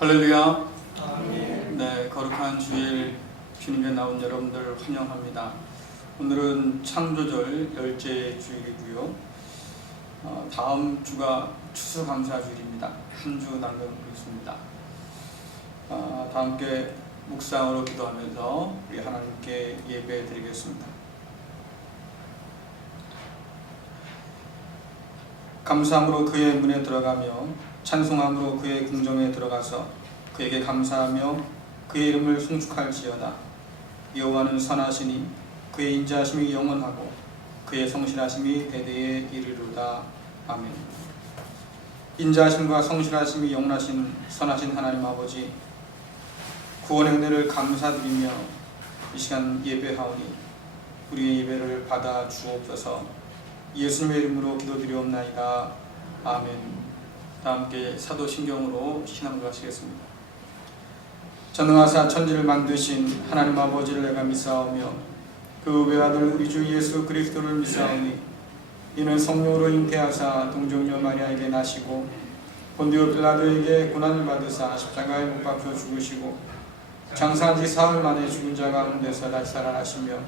할렐루야. 아멘. 네, 거룩한 주일 주님께 나온 여러분들 환영합니다. 오늘은 창조절 열째 주일이고요. 다음 주가 추수감사주일입니다. 한 주 남겨놓고 있습니다. 다 함께 묵상으로 기도하면서 우리 하나님께 예배 드리겠습니다. 감사함으로 그의 문에 들어가며 찬송함으로 그의 궁정에 들어가서 그에게 감사하며 그의 이름을 송축할지어다. 여호와는 선하시니 그의 인자하심이 영원하고 그의 성실하심이 대대에 이르리로다. 아멘. 인자하심과 성실하심이 영원하신 선하신 하나님 아버지, 구원의 은혜를 감사드리며 이 시간 예배하오니 우리의 예배를 받아 주옵소서. 예수님의 이름으로 기도드리옵나이다. 아멘. 다 함께 사도신경으로 신앙을 하시겠습니다. 전능하사 천지를 만드신 하나님 아버지를 내가 믿사오며 그 외아들 우리 주 예수 그리스도를 믿사오니 이는 성령으로 잉태하사 동정녀 마리아에게 나시고 본디오 빌라도에게 고난을 받으사 십자가에 못 박혀 죽으시고 장사한 지 사흘 만에 죽은 자 가운데서 다시 살아나시며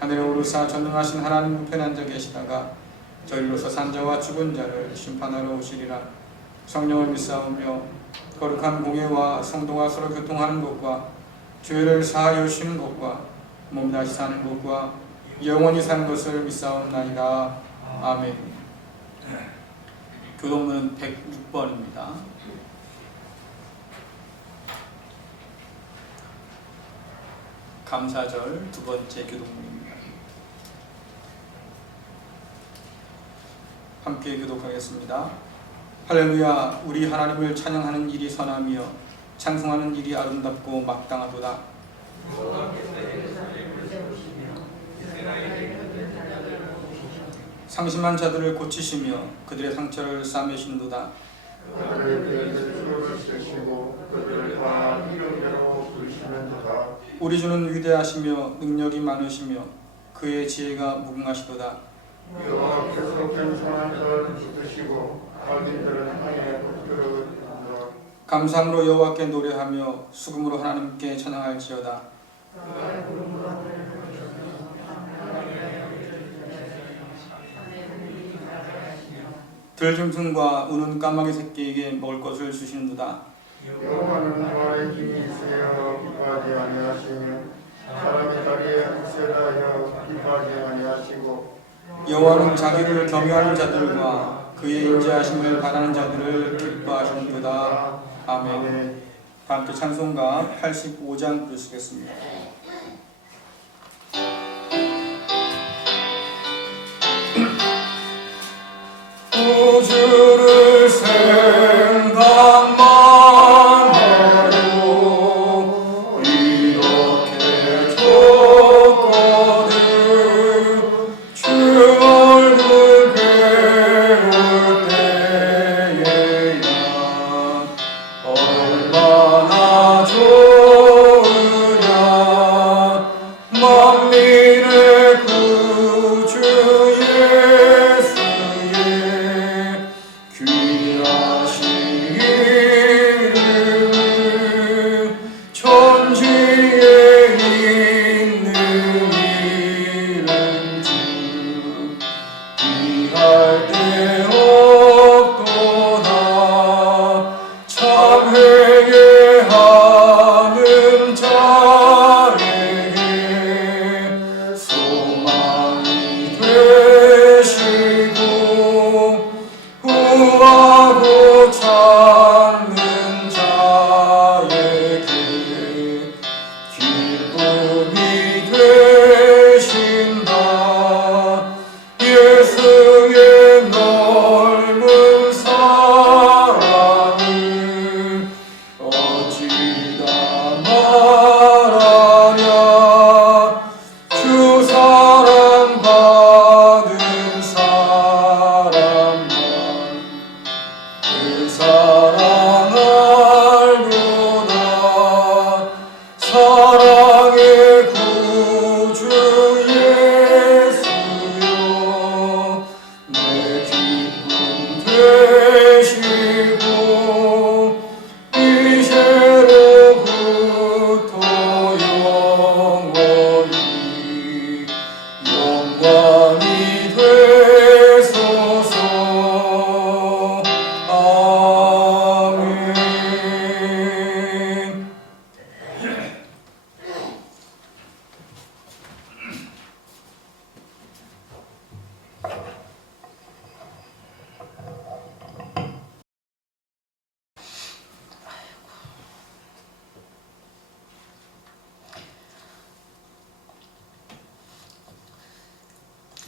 하늘에 오르사 전능하신 하나님 우편에 앉아 계시다가 저희로서 산자와 죽은 자를 심판하러 오시리라. 성령을 믿사오며 거룩한 공예와 성도가 서로 교통하는 것과 죄를 사하여 쉬는 것과 몸 다시 사는 것과 영원히 사는 것을 믿사옵나이다. 아멘. 교독문 106번입니다. 감사절 두 번째 교독문입니다. 함께 교독하겠습니다. 할렐루야. 우리 하나님을 찬양하는 일이 선하며 찬송하는 일이 아름답고 마땅하도다. 상심한 자들을 고치시며 그들의 상처를 싸매시는도다. 우리 주는 위대하시며 능력이 많으시며 그의 지혜가 무궁하시도다. 여호와께서 겸손한 자를 붙드시고 악인들은 땅에 엎드려 감사함으로 여호와께 노래하며 수금으로 하나님께 찬양할지어다. 들짐승과 우는 까마귀 새끼에게 먹을 것을 주시는도다. 여호와는 부활의 힘이 있으여 기뻐하지 아니하시며 사람의 다리에 굳세다 하여 기뻐하지 아니하시고 여호와는 자기를 경외하는 자들과 그의 인자하심을 바라는 자들을 기뻐하시는도다. 아멘. 함께 찬송가 85장 부르시겠습니다. 우주를 생각만 해도 이렇게 좋거든. 주 얼굴 배울 때에야 얼마나 좋으랴.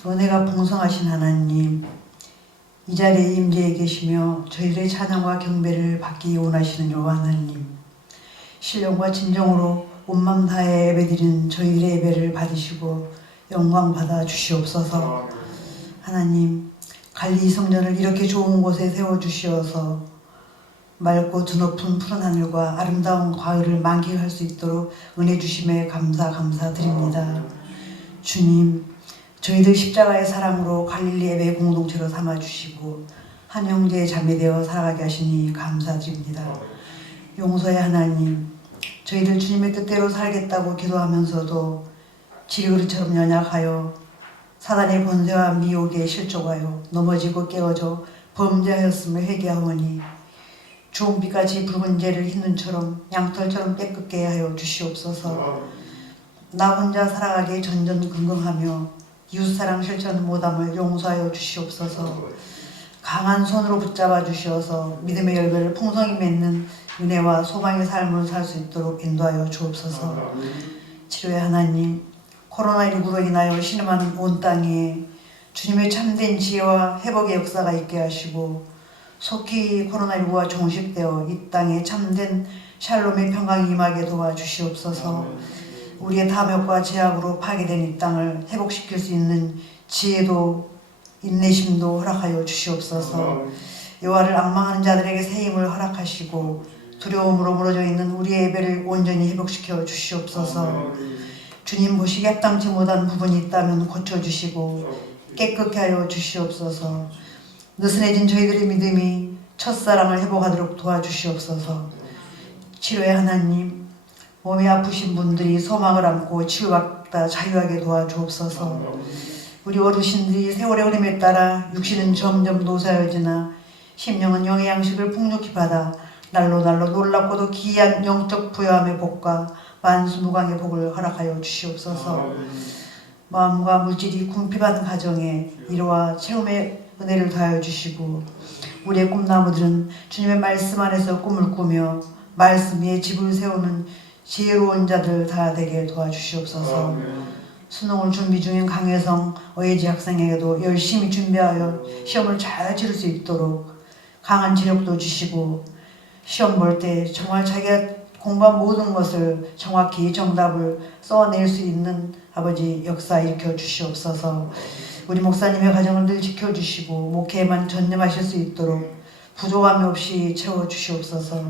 은혜가 풍성하신 하나님, 이 자리에 임재해 계시며 저희들의 찬양과 경배를 받기 원하시는 여호와 하나님, 신령과 진정으로 온맘 다해 예배드리는 저희들의 예배를 받으시고 영광 받아 주시옵소서. 하나님, 갈릴리 성전을 이렇게 좋은 곳에 세워주시어서 맑고 드높은 푸른 하늘과 아름다운 가을을 만끽할 수 있도록 은혜 주심에 감사드립니다. 주님, 저희들 십자가의 사랑으로 갈릴리 예배 공동체로 삼아주시고 한 형제의 자매되어 살아가게 하시니 감사드립니다. 용서의 하나님, 저희들 주님의 뜻대로 살겠다고 기도하면서도 지리그릇처럼 연약하여 사단의 권세와 미혹에 실족하여 넘어지고 깨어져 범죄하였음을 회개하오니 주홍빛같이 붉은 죄를 흰 눈처럼 양털처럼 깨끗게 하여 주시옵소서. 나 혼자 살아가기에 전전긍긍하며 이웃사랑 실천 못함을 용서하여 주시옵소서. 강한 손으로 붙잡아 주시어서 믿음의 열매를 풍성히 맺는 은혜와 소망의 삶을 살 수 있도록 인도하여 주옵소서. 치료의 하나님, 코로나19로 인하여 신음하는 온 땅에 주님의 참된 지혜와 회복의 역사가 있게 하시고 속히 코로나19가 종식되어 이 땅에 참된 샬롬의 평강이 임하게 도와주시옵소서. 우리의 탐욕과 제약으로 파괴된 이 땅을 회복시킬 수 있는 지혜도 인내심도 허락하여 주시옵소서. 여호와를 앙망하는 자들에게 새 힘을 허락하시고 두려움으로 무너져 있는 우리의 예배를 온전히 회복시켜 주시옵소서. 주님 보시기에 합당치 못한 부분이 있다면 고쳐주시고 깨끗게 하여 주시옵소서. 느슨해진 저희들의 믿음이 첫사랑을 회복하도록 도와주시옵소서. 치료의 하나님, 몸이 아프신 분들이 소망을 안고 치유받다 자유하게 도와주옵소서. 우리 어르신들이 세월의 흐름에 따라 육신은 점점 노쇠해지나 심령은 영의 양식을 풍족히 받아 날로 놀랍고도 기이한 영적 부여함의 복과 만수무강의 복을 허락하여 주시옵소서. 마음과 물질이 궁핍한 가정에 위로와 체험의 은혜를 더하여 주시고 우리의 꿈나무들은 주님의 말씀 안에서 꿈을 꾸며 말씀 위에 집을 세우는 지혜로운 자들 다 되게 도와주시옵소서. 수능을 준비 중인 강혜성 어예지 학생에게도 열심히 준비하여 시험을 잘 치를 수 있도록 강한 지력도 주시고 시험 볼 때 정말 자기가 공부한 모든 것을 정확히 정답을 써낼 수 있는 아버지 역사 일으켜 주시옵소서. 우리 목사님의 가정을 늘 지켜주시고 목회에만 전념하실 수 있도록 부족함이 없이 채워주시옵소서.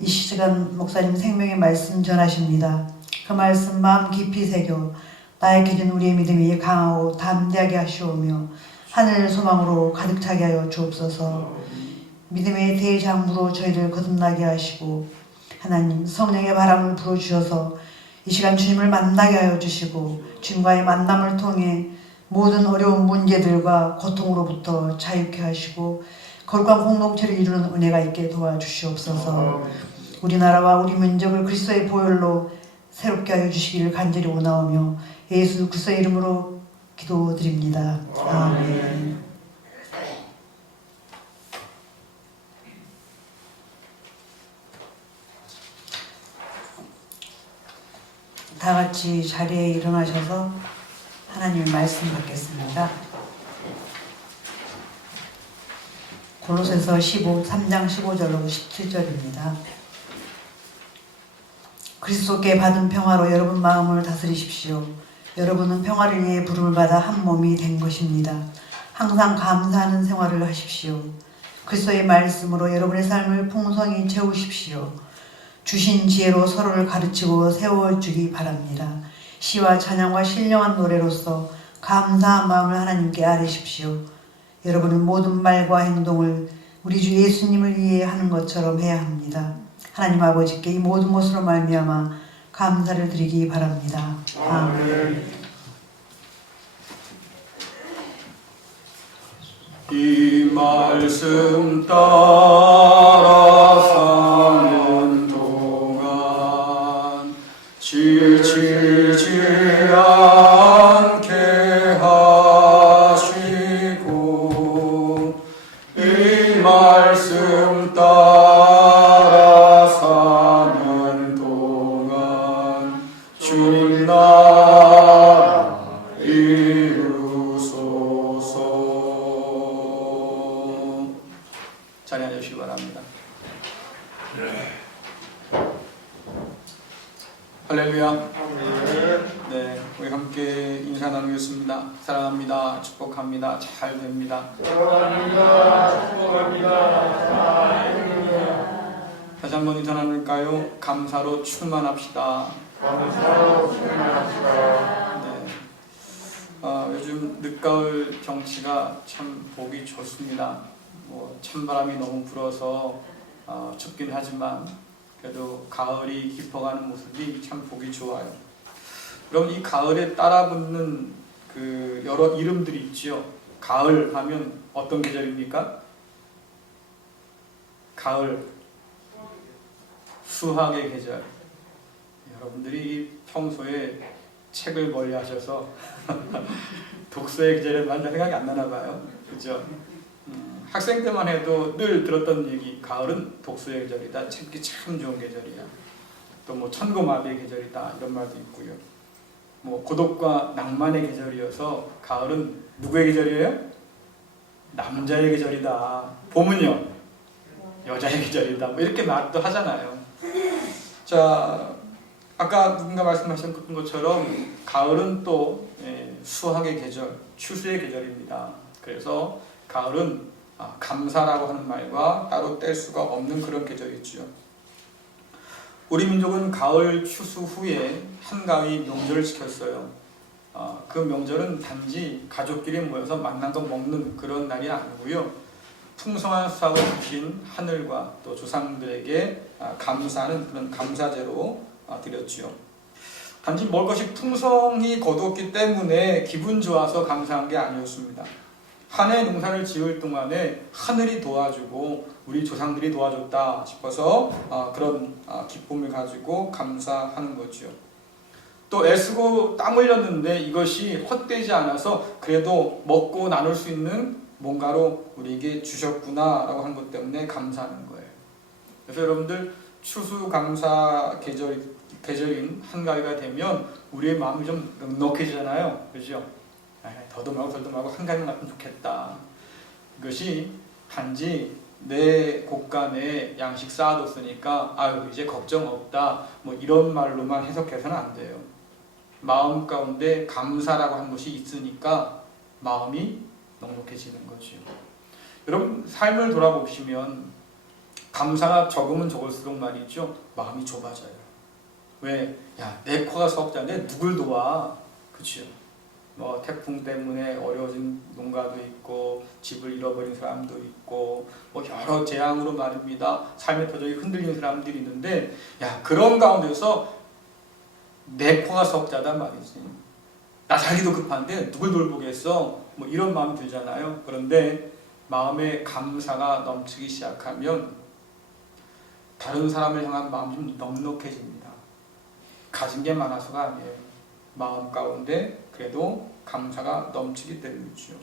이 시간 목사님 생명의 말씀 전하십니다. 그 말씀 마음 깊이 새겨 나약해진 우리의 믿음이 강하고 담대하게 하시오며 하늘 소망으로 가득 차게 하여 주옵소서. 믿음의 대장부로 저희를 거듭나게 하시고 하나님 성령의 바람을 불어주셔서 이 시간 주님을 만나게 하여 주시고 주님과의 만남을 통해 모든 어려운 문제들과 고통으로부터 자유케 하시고 거룩한 공동체를 이루는 은혜가 있게 도와주시옵소서. 우리나라와 우리 민족을 그리스도의 보혈로 새롭게 하여 주시기를 간절히 원하오며 예수 그리스도의 이름으로 기도드립니다. 아멘. 다 같이 자리에 일어나셔서 하나님의 말씀 받겠습니다. 골로새서 3장 15절로 17절입니다. 그리스도께 받은 평화로 여러분 마음을 다스리십시오. 여러분은 평화를 위해 부름을 받아 한 몸이 된 것입니다. 항상 감사하는 생활을 하십시오. 그리스도의 말씀으로 여러분의 삶을 풍성히 채우십시오. 주신 지혜로 서로를 가르치고 세워주기 바랍니다. 시와 찬양과 신령한 노래로서 감사한 마음을 하나님께 아뢰십시오. 여러분은 모든 말과 행동을 우리 주 예수님을 위해 하는 것처럼 해야 합니다. 하나님 아버지께 이 모든 것으로 말미암아 감사를 드리기 바랍니다. 아멘. 이 말씀 따라 사는 동안 지치지 않게 하시고 이 말씀 따라 사는 동안 주님 나라 이루소 할렐루야. 아멘. 네, 우리 함께 인사 나누겠습니다. 사랑합니다. 축복합니다. 잘 됩니다. 사랑합니다. 축복합니다. 아멘입니다. 다시 한번 인사 나눌까요? 감사로 충만합시다. 감사로 충만합시다. 네. 요즘 늦가을 경치가 참 보기 좋습니다. 뭐 찬바람이 너무 불어서 춥긴 하지만 그래도 가을이 깊어가는 모습이 참 보기 좋아요. 그럼 이 가을에 따라붙는 그 여러 이름들이 있지요. 가을 하면 어떤 계절입니까? 가을, 수학의 계절. 여러분들이 평소에 책을 멀리 하셔서 독서의 계절에만 생각이 안 나나 봐요. 그죠? 학생 때만 해도 늘 들었던 얘기, 가을은 독서의 계절이다. 책이 참 좋은 계절이야. 또 뭐 천고마비의 계절이다. 이런 말도 있고요. 뭐 고독과 낭만의 계절이어서 가을은 누구의 계절이에요? 남자의 계절이다. 봄은요? 여자의 계절이다. 뭐 이렇게 말도 하잖아요. 자, 아까 누군가 말씀하신 것처럼 가을은 또 수학의 계절, 추수의 계절입니다. 그래서 가을은 감사라고 하는 말과 따로 뗄 수가 없는 그런 계절이죠. 우리 민족은 가을 추수 후에 한가위 명절을 지켰어요. 그 명절은 단지 가족끼리 모여서 만난 거 먹는 그런 날이 아니고요. 풍성한 수확을 주신 하늘과 또 조상들에게 감사하는 그런 감사제로 드렸지요. 단지 먹을 것이 풍성히 거두었기 때문에 기분 좋아서 감사한 게 아니었습니다. 한 해 농사를 지을 동안에 하늘이 도와주고 우리 조상들이 도와줬다 싶어서 그런 기쁨을 가지고 감사하는 거죠. 또 애쓰고 땀 흘렸는데 이것이 헛되지 않아서 그래도 먹고 나눌 수 있는 뭔가로 우리에게 주셨구나라고 하는 것 때문에 감사하는 거예요. 그래서 여러분들 추수감사 계절인 한가위가 되면 우리의 마음이 좀 넉넉해지잖아요. 그렇죠? 더도 말고 덜도 말고 한가위만 갔으면 좋겠다. 이것이 단지 내 곳간에 양식 쌓아뒀으니까 아유 이제 걱정 없다 뭐 이런 말로만 해석해서는 안 돼요. 마음 가운데 감사라고 하는 것이 있으니까 마음이 넉넉해지는 거죠. 여러분 삶을 돌아보시면 감사가 적으면 적을수록 말이죠 마음이 좁아져요. 왜? 야, 내 코가 사업자인데 누굴 도와? 그치요? 뭐 태풍 때문에 어려워진 농가도 있고 집을 잃어버린 사람도 있고 뭐 여러 재앙으로 말입니다. 삶의 표정이 흔들리는 사람들이 있는데 야 그런 가운데서 내 코가 사업자다 말이지. 나 살기도 급한데 누굴 돌보겠어? 뭐 이런 마음이 들잖아요. 그런데 마음에 감사가 넘치기 시작하면 다른 사람을 향한 마음이 좀 넉넉해집니다. 가진 게 많아서가 아니에요. 마음 가운데 그래도 감사가 넘치기 때문이죠.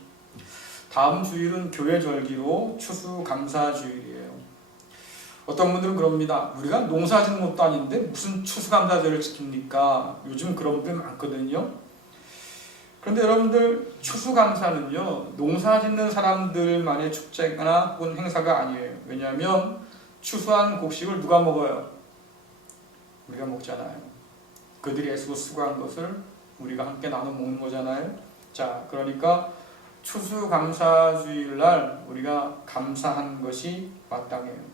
다음 주일은 교회 절기로 추수감사주일이에요. 어떤 분들은 그럽니다. 우리가 농사 짓는 것도 아닌데 무슨 추수감사절을 지킵니까? 요즘 그런 분들 많거든요. 그런데 여러분들 추수감사는요 농사 짓는 사람들만의 축제나 혹은 행사가 아니에요. 왜냐하면 추수한 곡식을 누가 먹어요? 우리가 먹잖아요. 그들이 애쓰고 수고한 것을 우리가 함께 나눠 먹는 거잖아요. 자, 그러니까 추수감사주일날 우리가 감사하는 것이 마땅해요.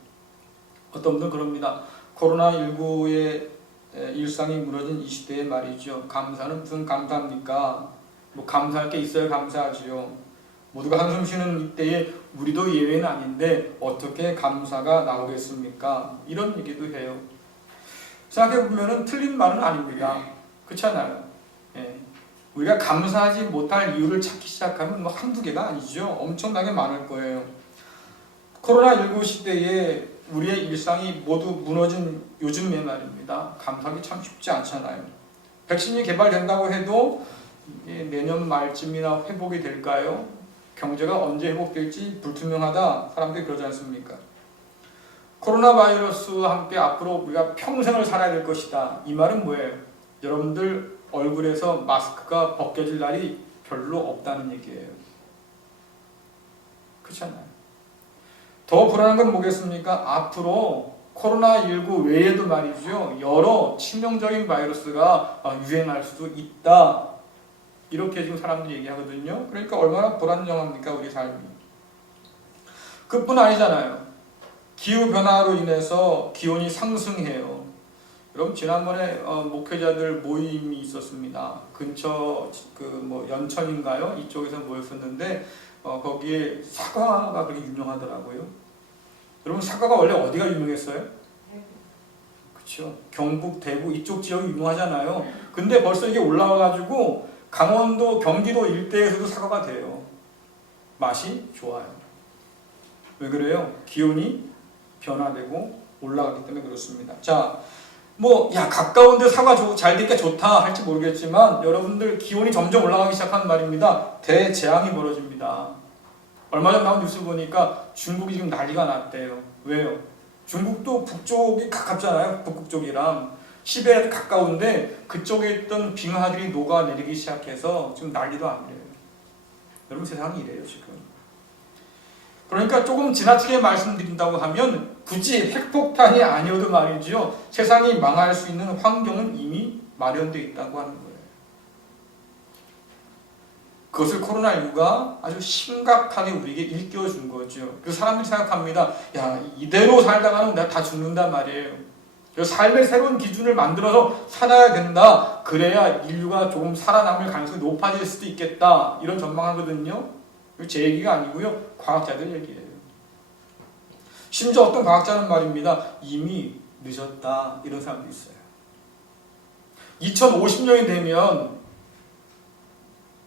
어떤 분들은 그럽니다. 코로나19의 일상이 무너진 이 시대에 말이죠. 감사는 무슨 감사합니까? 뭐 감사할 게 있어야 감사하지요. 모두가 한숨 쉬는 이때에 우리도 예외는 아닌데 어떻게 감사가 나오겠습니까? 이런 얘기도 해요. 생각해보면 틀린 말은 아닙니다. 그렇잖아요. 예. 우리가 감사하지 못할 이유를 찾기 시작하면 뭐 한두 개가 아니죠. 엄청나게 많을 거예요. 코로나19 시대에 우리의 일상이 모두 무너진 요즘에 말입니다. 감사하기 참 쉽지 않잖아요. 백신이 개발된다고 해도 내년 말쯤이나 회복이 될까요? 경제가 언제 회복될지 불투명하다. 사람들이 그러지 않습니까? 코로나 바이러스와 함께 앞으로 우리가 평생을 살아야 될 것이다. 이 말은 뭐예요? 여러분들 얼굴에서 마스크가 벗겨질 날이 별로 없다는 얘기예요. 그렇잖아요. 더 불안한 건 뭐겠습니까? 앞으로 코로나19 외에도 말이죠. 여러 치명적인 바이러스가 유행할 수도 있다. 이렇게 지금 사람들이 얘기하거든요. 그러니까 얼마나 불안정합니까, 우리 삶이. 그뿐 아니잖아요. 기후변화로 인해서 기온이 상승해요. 여러분 지난번에 목회자들 모임이 있었습니다. 근처 연천인가요? 이쪽에서 모였었는데 거기에 사과가 그렇게 유명하더라고요. 여러분 사과가 원래 어디가 유명했어요? 그렇죠. 경북, 대구 이쪽 지역이 유명하잖아요. 근데 벌써 이게 올라와가지고 강원도, 경기도 일대에서도 사과가 돼요. 맛이 좋아요. 왜 그래요? 기온이 변화되고 올라가기 때문에 그렇습니다. 자, 가까운데 사과 잘 되니까 좋다 할지 모르겠지만 여러분들 기온이 점점 올라가기 시작한 말입니다. 대재앙이 벌어집니다. 얼마 전 나온 뉴스 보니까 중국이 지금 난리가 났대요. 왜요? 중국도 북쪽이 가깝잖아요. 북극 쪽이랑 시베리아도 가까운데 그쪽에 있던 빙하들이 녹아내리기 시작해서 지금 난리도 아니래요. 여러분 세상이 이래요 지금. 그러니까 조금 지나치게 말씀드린다고 하면 굳이 핵폭탄이 아니어도 말이죠. 세상이 망할 수 있는 환경은 이미 마련되어 있다고 하는 거예요. 그것을 코로나19가 아주 심각하게 우리에게 일깨워준 거죠. 그 사람들이 생각합니다. 야, 이대로 살다가는 내가 다 죽는단 말이에요. 그래서 삶의 새로운 기준을 만들어서 살아야 된다. 그래야 인류가 조금 살아남을 가능성이 높아질 수도 있겠다. 이런 전망하거든요. 제 얘기가 아니고요. 과학자들 얘기예요. 심지어 어떤 과학자는 말입니다. 이미 늦었다. 이런 사람도 있어요. 2050년이 되면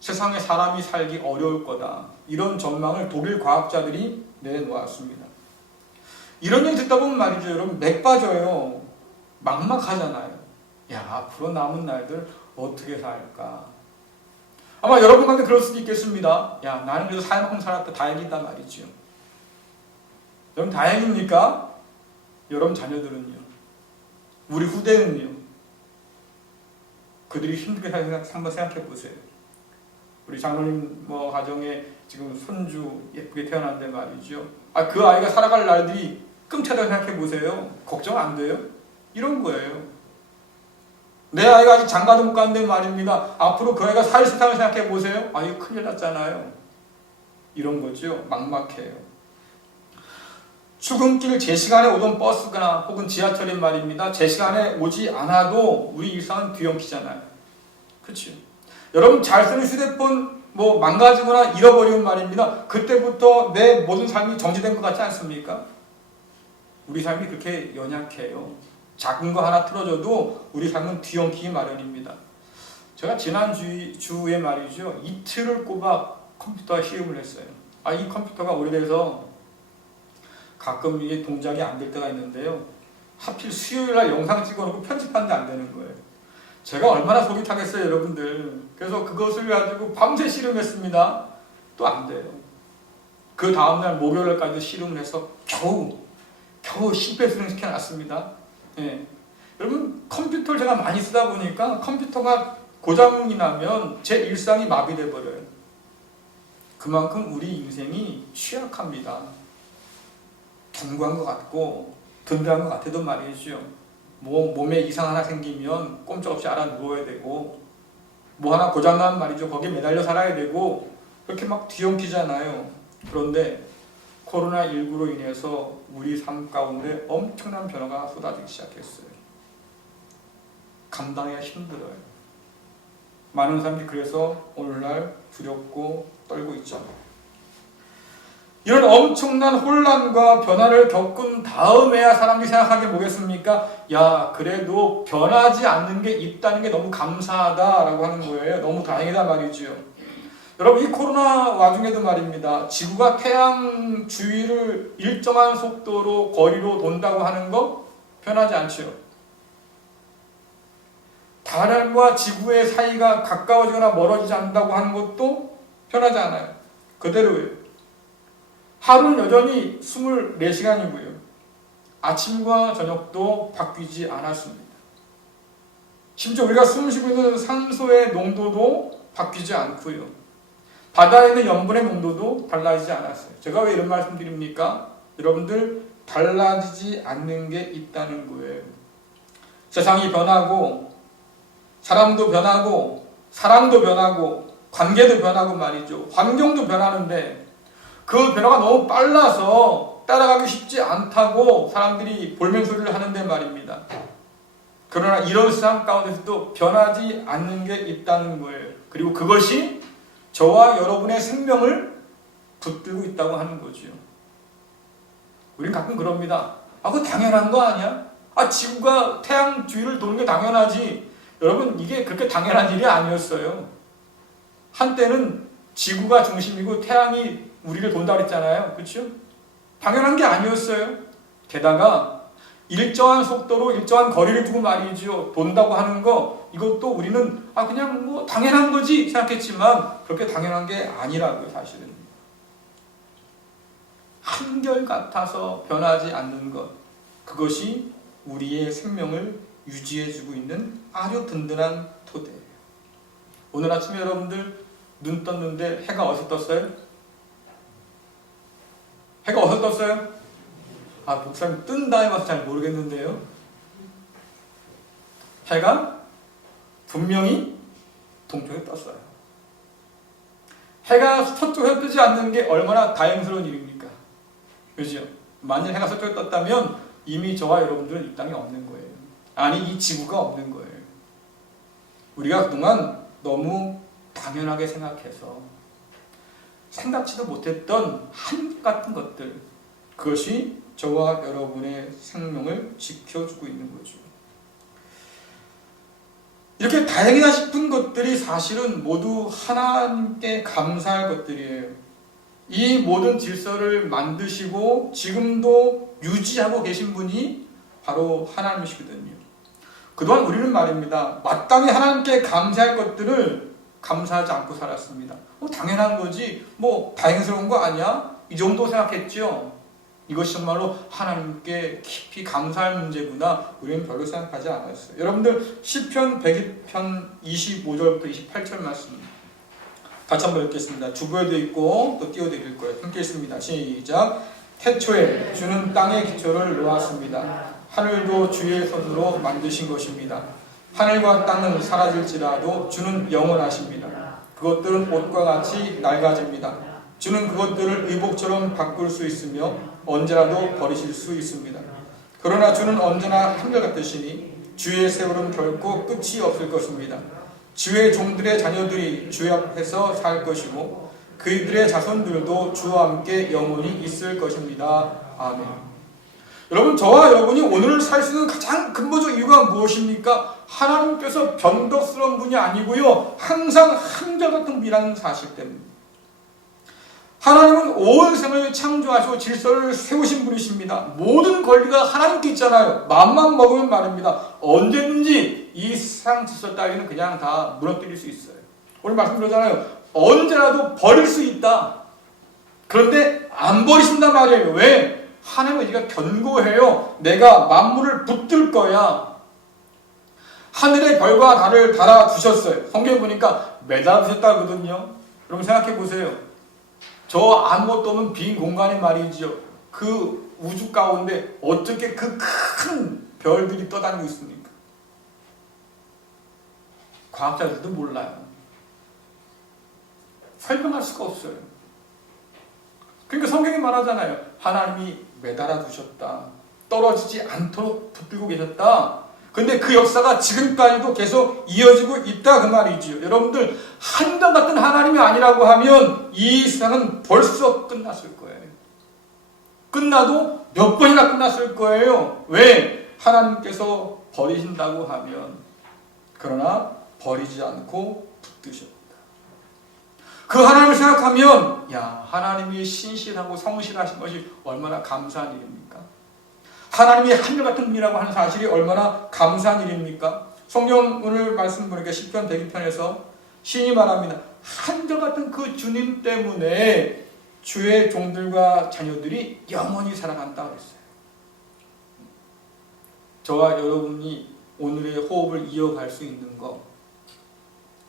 세상에 사람이 살기 어려울 거다. 이런 전망을 독일 과학자들이 내놓았습니다. 이런 얘기 듣다 보면 말이죠. 여러분 맥 빠져요. 막막하잖아요. 야, 앞으로 남은 날들 어떻게 살까? 아마 여러분 가운데 그럴 수도 있겠습니다. 야, 나는 그래도 살 만큼 살았다. 다행이다 말이죠. 여러분 다행입니까? 여러분 자녀들은요? 우리 후대는요? 그들이 힘들게 한번 생각해 보세요. 우리 장로님 가정에 지금 손주 예쁘게 태어난데 말이죠. 그 아이가 살아갈 날들이 끔찍하다고 생각해 보세요. 걱정 안 돼요? 이런 거예요. 내 아이가 아직 장가도 못 갔는데 말입니다. 앞으로 그 아이가 살 세상을 생각해 보세요. 이거 큰일 났잖아요. 이런 거죠. 막막해요. 출근길 제 시간에 오던 버스거나 혹은 지하철인 말입니다. 제 시간에 오지 않아도 우리 일상은 뒤엉키잖아요. 그렇죠? 여러분 잘 쓰는 휴대폰 망가지거나 잃어버리면 말입니다. 그때부터 내 모든 삶이 정지된 것 같지 않습니까? 우리 삶이 그렇게 연약해요. 작은 거 하나 틀어져도 우리 삶은 뒤엉키기 마련입니다. 제가 지난 주에 말이죠. 이틀을 꼬박 컴퓨터에 시음을 했어요. 이 컴퓨터가 오래돼서 가끔 이게 동작이 안 될 때가 있는데요. 하필 수요일날 영상 찍어놓고 편집하는데 안 되는 거예요. 제가 얼마나 속이 타겠어요, 여러분들. 그래서 그것을 가지고 밤새 씨름했습니다. 또 안 돼요. 그 다음날 목요일까지 씨름을 해서 겨우 10배수는 시켜놨습니다. 예. 여러분 컴퓨터를 제가 많이 쓰다 보니까 컴퓨터가 고장이 나면 제 일상이 마비돼 버려요. 그만큼 우리 인생이 취약합니다. 견고한 것 같고 든든한 것 같아도 말이죠. 몸에 이상 하나 생기면 꼼짝없이 알아 누워야 되고 하나 고장나면 말이죠. 거기에 매달려 살아야 되고 그렇게 막 뒤엉키잖아요. 그런데 코로나19로 인해서 우리 삶 가운데 엄청난 변화가 쏟아지기 시작했어요. 감당하기가 힘들어요. 많은 사람들이 그래서 오늘날 두렵고 떨고 있죠. 이런 엄청난 혼란과 변화를 겪은 다음에야 사람들이 생각하는 게 뭐겠습니까? 야, 그래도 변하지 않는 게 있다는 게 너무 감사하다라고 하는 거예요. 너무 다행이다 말이죠. 여러분 이 코로나 와중에도 말입니다. 지구가 태양 주위를 일정한 속도로 거리로 돈다고 하는 거 변하지 않죠. 달과 지구의 사이가 가까워지거나 멀어지지 않는다고 하는 것도 변하지 않아요. 그대로예요. 하루는 여전히 24시간이고요. 아침과 저녁도 바뀌지 않았습니다. 심지어 우리가 숨쉬고 있는 산소의 농도도 바뀌지 않고요. 바다에 있는 염분의 농도도 달라지지 않았어요. 제가 왜 이런 말씀 드립니까? 여러분들 달라지지 않는 게 있다는 거예요. 세상이 변하고 사람도 변하고 사랑도 변하고 관계도 변하고 말이죠. 환경도 변하는데 그 변화가 너무 빨라서 따라가기 쉽지 않다고 사람들이 볼멘소리를 하는데 말입니다. 그러나 이런 세상 가운데서도 변하지 않는 게 있다는 거예요. 그리고 그것이 저와 여러분의 생명을 붙들고 있다고 하는 거죠. 우리는 가끔 그럽니다. 그거 당연한 거 아니야? 지구가 태양 주위를 도는 게 당연하지. 여러분, 이게 그렇게 당연한 일이 아니었어요. 한때는 지구가 중심이고 태양이 우리를 돈다 그랬잖아요. 그렇죠? 당연한 게 아니었어요. 게다가 일정한 속도로 일정한 거리를 두고 말이죠. 돈다고 하는 거, 이것도 우리는 그냥 뭐 당연한 거지 생각했지만 그렇게 당연한 게 아니라고요, 사실은. 한결같아서 변하지 않는 것, 그것이 우리의 생명을 유지해주고 있는 아주 든든한 토대예요. 오늘 아침에 여러분들 눈 떴는데 해가 어디서 떴어요? 해가 어디서 떴어요? 목사님 뜬다 해봐서 잘 모르겠는데요. 해가 분명히 동쪽에 떴어요. 해가 서쪽에 뜨지 않는 게 얼마나 다행스러운 일입니까? 그죠? 만일 해가 서쪽에 떴다면 이미 저와 여러분들은 이 땅에 없는 거예요. 아니, 이 지구가 없는 거예요. 우리가 그동안 너무 당연하게 생각해서 생각지도 못했던 한같은 것들, 그것이 저와 여러분의 생명을 지켜주고 있는 거죠. 이렇게 다행이다 싶은 것들이 사실은 모두 하나님께 감사할 것들이에요. 이 모든 질서를 만드시고 지금도 유지하고 계신 분이 바로 하나님이시거든요. 그동안 우리는 말입니다. 마땅히 하나님께 감사할 것들을 감사하지 않고 살았습니다. 당연한 거지, 다행스러운 거 아니야? 이 정도 생각했죠. 이것이 정말로 하나님께 깊이 감사할 문제구나, 우리는 별로 생각하지 않았어요. 여러분들 시편 102편 25절부터 28절 말씀 같이 한번 읽겠습니다. 주보에도 있고 또 띄워드릴 거예요. 함께 읽습니다. 시작. 태초에 주는 땅의 기초를 놓았습니다. 하늘도 주의 손으로 만드신 것입니다. 하늘과 땅은 사라질지라도 주는 영원하십니다. 그것들은 옷과 같이 낡아집니다. 주는 그것들을 의복처럼 바꿀 수 있으며 언제라도 버리실 수 있습니다. 그러나 주는 언제나 한결같으시니 주의 세월은 결코 끝이 없을 것입니다. 주의 종들의 자녀들이 주 앞에서 살 것이고 그들의 자손들도 주와 함께 영원히 있을 것입니다. 아멘. 여러분, 저와 여러분이 오늘을 살 수 있는 가장 근본적 이유가 무엇입니까? 하나님께서 변덕스러운 분이 아니고요, 항상 한결같은 분이라는 사실 때문입니다. 하나님은 온 세상을 창조하시고 질서를 세우신 분이십니다. 모든 권리가 하나님께 있잖아요. 마음만 먹으면 말입니다. 언제든지 이 세상 질서 따위는 그냥 다 무너뜨릴 수 있어요. 오늘 말씀드렸잖아요. 언제라도 버릴 수 있다. 그런데 안 버리신단 말이에요. 왜? 하나님은 이가 견고해요. 내가 만물을 붙들 거야. 하늘의 별과 달을 달아두셨어요. 성경에 보니까 매달아두셨다거든요. 여러분 생각해 보세요. 저 아무것도 없는 빈 공간이 말이죠. 그 우주 가운데 어떻게 그 큰 별들이 떠다니고 있습니까? 과학자들도 몰라요. 설명할 수가 없어요. 그러니까 성경이 말하잖아요. 하나님이 매달아 두셨다. 떨어지지 않도록 붙들고 계셨다. 근데 그 역사가 지금까지도 계속 이어지고 있다, 그 말이지요. 여러분들, 한결같은 하나님이 아니라고 하면 이 세상은 벌써 끝났을 거예요. 끝나도 몇 번이나 끝났을 거예요. 왜? 하나님께서 버리신다고 하면. 그러나 버리지 않고 붙드셨다. 그 하나님을 생각하면 하나님이 신실하고 성실하신 것이 얼마나 감사한 일입니까? 하나님이 한결같은 분이라고 하는 사실이 얼마나 감사한 일입니까? 성경 오늘 말씀 보니까 시편 102편에서 시인이 말합니다. 한결같은 그 주님 때문에 주의 종들과 자녀들이 영원히 살아간다고 했어요. 저와 여러분이 오늘의 호흡을 이어갈 수 있는 것,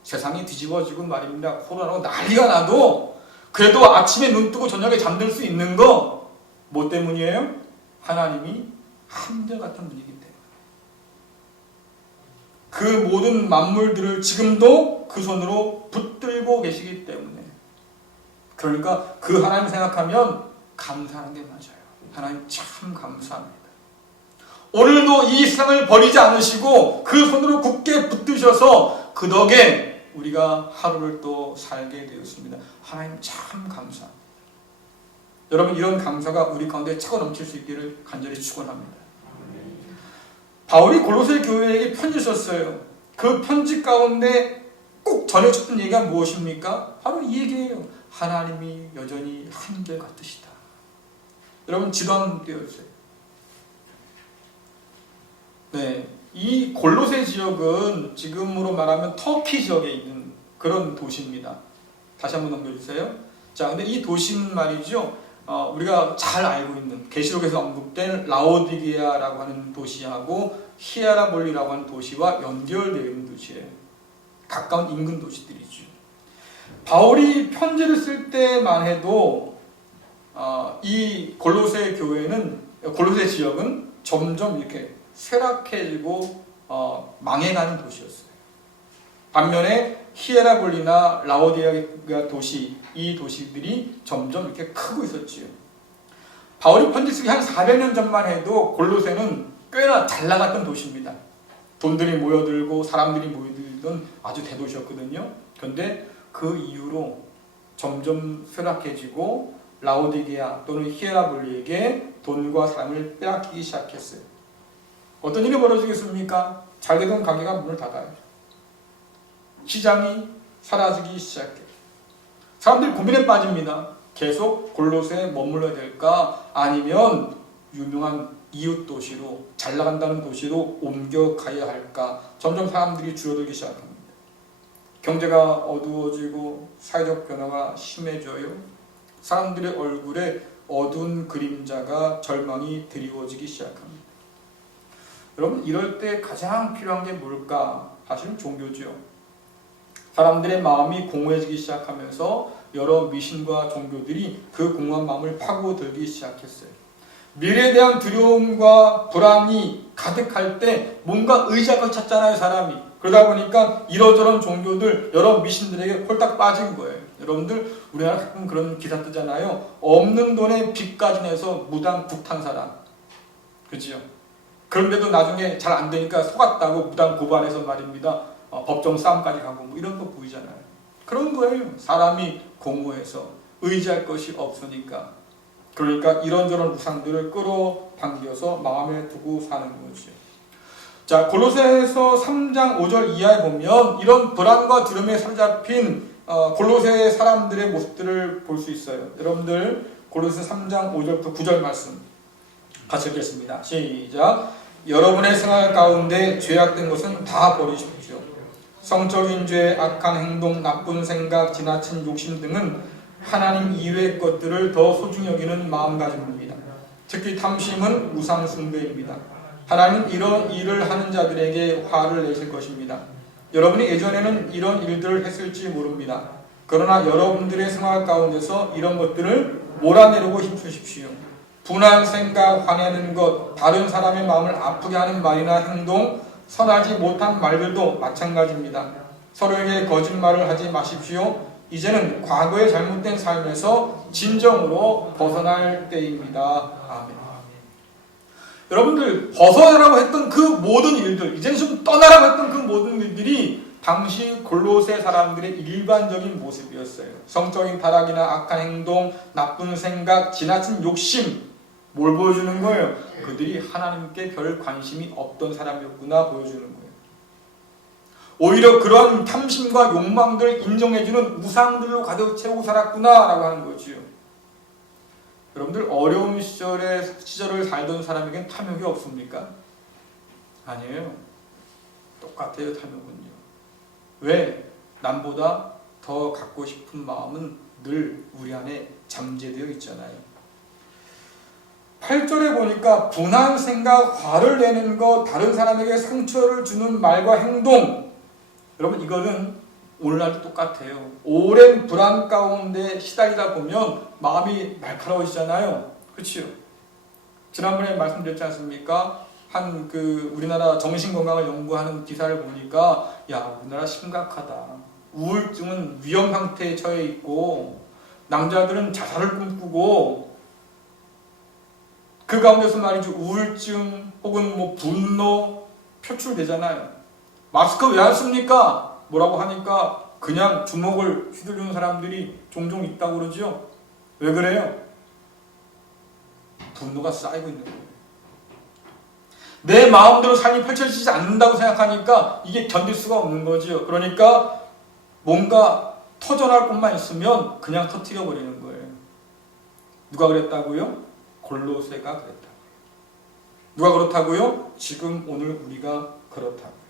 세상이 뒤집어지고 말입니다. 코로나로 난리가 나도 그래도 아침에 눈 뜨고 저녁에 잠들 수 있는 거 뭐 때문이에요? 하나님이 한결같은 분이기 때문에 그 모든 만물들을 지금도 그 손으로 붙들고 계시기 때문에 그러니까 그 하나님 생각하면 감사하는 게 맞아요. 하나님 참 감사합니다. 오늘도 이 세상을 버리지 않으시고 그 손으로 굳게 붙드셔서 그 덕에 우리가 하루를 또 살게 되었습니다. 하나님 참 감사합니다. 여러분 이런 감사가 우리 가운데 차고 넘칠 수 있기를 간절히 축원합니다. 바울이 골로새 교회에게 편지 썼어요. 그 편지 가운데 꼭 전해줬던 얘기가 무엇입니까? 바로 이 얘기예요. 하나님이 여전히 한결같으시다. 여러분 지도 한번 띄워주세요. 네, 이 골로새 지역은 지금으로 말하면 터키 지역에 있는 그런 도시입니다. 다시 한번 넘겨주세요. 자, 근데 이 도시는 말이죠. 우리가 잘 알고 있는 계시록에서 언급된 라오디게아라고 하는 도시하고 히에라볼리라고 하는 도시와 연결되어 있는 도시예요. 가까운 인근 도시들이죠. 바울이 편지를 쓸 때만 해도 이 골로새 교회는 골로새 지역은 점점 이렇게 쇠락해지고 망해가는 도시였어요. 반면에 히에라볼리나 라오디게아 도시, 이 도시들이 점점 이렇게 크고 있었지요. 바울이 편지 쓰기 한 400년 전만 해도 골로새는 꽤나 잘 나갔던 도시입니다. 돈들이 모여들고 사람들이 모여들던 아주 대도시였거든요. 그런데 그 이후로 점점 쇠락해지고 라오디게아 또는 히에라볼리에게 돈과 사람을 빼앗기기 시작했어요. 어떤 일이 벌어지겠습니까? 잘 되던 가게가 문을 닫아요. 시장이 사라지기 시작해요. 사람들이 고민에 빠집니다. 계속 골로새에 머물러야 될까? 아니면 유명한 이웃 도시로, 잘 나간다는 도시로 옮겨가야 할까? 점점 사람들이 줄어들기 시작합니다. 경제가 어두워지고 사회적 변화가 심해져요. 사람들의 얼굴에 어두운 그림자가 절망이 드리워지기 시작합니다. 여러분 이럴 때 가장 필요한 게 뭘까? 사실은 종교죠. 사람들의 마음이 공허해지기 시작하면서 여러 미신과 종교들이 그 공허한 마음을 파고들기 시작했어요. 미래에 대한 두려움과 불안이 가득할 때 뭔가 의지할 걸 찾잖아요, 사람이. 그러다 보니까 이러저런 종교들, 여러 미신들에게 홀딱 빠진 거예요. 여러분들 우리나라 가끔 그런 기사 뜨잖아요. 없는 돈에 빚까지 내서 무당 북탄 사람. 그죠? 그런데도 나중에 잘 안 되니까 속았다고 무당 고발해서 말입니다. 법정 싸움까지 가고 뭐 이런 거 보이잖아요. 그런 거예요. 사람이 공허해서 의지할 것이 없으니까. 그러니까 이런저런 우상들을 끌어당겨서 마음에 두고 사는 거죠. 자, 골로새서 3장 5절 이하에 보면 이런 불안과 두려움에 사로잡힌 골로새 사람들의 모습들을 볼 수 있어요. 여러분들 골로새 3장 5절부터 9절 말씀 같이 읽겠습니다. 시작. 여러분의 생활 가운데 죄악된 것은 다 버리십시오. 성적인 죄, 악한 행동, 나쁜 생각, 지나친 욕심 등은 하나님 이외의 것들을 더 소중히 여기는 마음가짐입니다. 특히 탐심은 우상 숭배입니다. 하나님은 이런 일을 하는 자들에게 화를 내실 것입니다. 여러분이 예전에는 이런 일들을 했을지 모릅니다. 그러나 여러분들의 생활 가운데서 이런 것들을 몰아내려고 힘쓰십시오. 분한 생각, 화내는 것, 다른 사람의 마음을 아프게 하는 말이나 행동, 선하지 못한 말들도 마찬가지입니다. 서로에게 거짓말을 하지 마십시오. 이제는 과거의 잘못된 삶에서 진정으로 벗어날 때입니다. 아멘. 여러분들 벗어나라고 했던 그 모든 일들, 이제는 좀 떠나라고 했던 그 모든 일들이 당시 골로새 사람들의 일반적인 모습이었어요. 성적인 타락이나 악한 행동, 나쁜 생각, 지나친 욕심, 뭘 보여주는 거예요? 그들이 하나님께 별 관심이 없던 사람이었구나 보여주는 거예요. 오히려 그런 탐심과 욕망들을 인정해주는 우상들로 가득 채우고 살았구나 라고 하는 거지요. 여러분들 어려운 시절을 살던 사람에겐 탐욕이 없습니까? 아니에요. 똑같아요, 탐욕은요. 왜? 남보다 더 갖고 싶은 마음은 늘 우리 안에 잠재되어 있잖아요. 8절에 보니까 분한 생각, 화를 내는 것, 다른 사람에게 상처를 주는 말과 행동. 여러분 이거는 오늘날도 똑같아요. 오랜 불안 가운데 시달리다 보면 마음이 날카로워지잖아요. 그렇죠? 지난번에 말씀드렸지 않습니까? 우리나라 정신건강을 연구하는 기사를 보니까 야, 우리나라 심각하다. 우울증은 위험 상태에 처해 있고 남자들은 자살을 꿈꾸고 그 가운데서 말이죠. 우울증 혹은 뭐 분노 표출되잖아요. 마스크 왜 안 씁니까? 뭐라고 하니까 그냥 주먹을 휘두르는 사람들이 종종 있다고 그러죠. 왜 그래요? 분노가 쌓이고 있는 거예요. 내 마음대로 삶이 펼쳐지지 않는다고 생각하니까 이게 견딜 수가 없는 거죠. 그러니까 뭔가 터져나올 것만 있으면 그냥 터뜨려 버리는 거예요. 누가 그랬다고요? 골로새가 그랬다고요. 누가 그렇다고요? 지금 오늘 우리가 그렇다고요.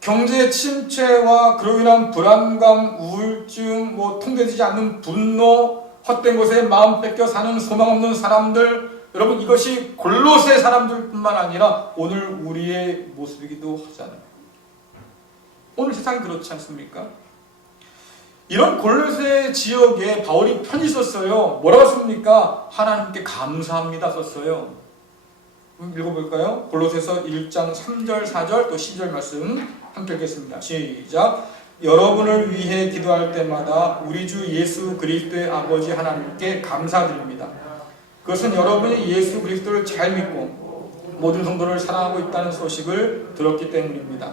경제 침체와 그로 인한 불안감, 우울증, 통제되지 않는 분노, 헛된 곳에 마음 뺏겨 사는 소망 없는 사람들, 여러분 이것이 골로새 사람들뿐만 아니라 오늘 우리의 모습이기도 하잖아요. 오늘 세상이 그렇지 않습니까? 이런 골로새 지역에 바울이 편지 썼어요. 뭐라고 씁니까? 하나님께 감사합니다 썼어요. 읽어볼까요? 골로새서 1장 3절, 4절 또 12절 말씀 함께 읽겠습니다. 시작! 여러분을 위해 기도할 때마다 우리 주 예수 그리스도의 아버지 하나님께 감사드립니다. 그것은 여러분이 예수 그리스도를 잘 믿고 모든 성도를 사랑하고 있다는 소식을 들었기 때문입니다.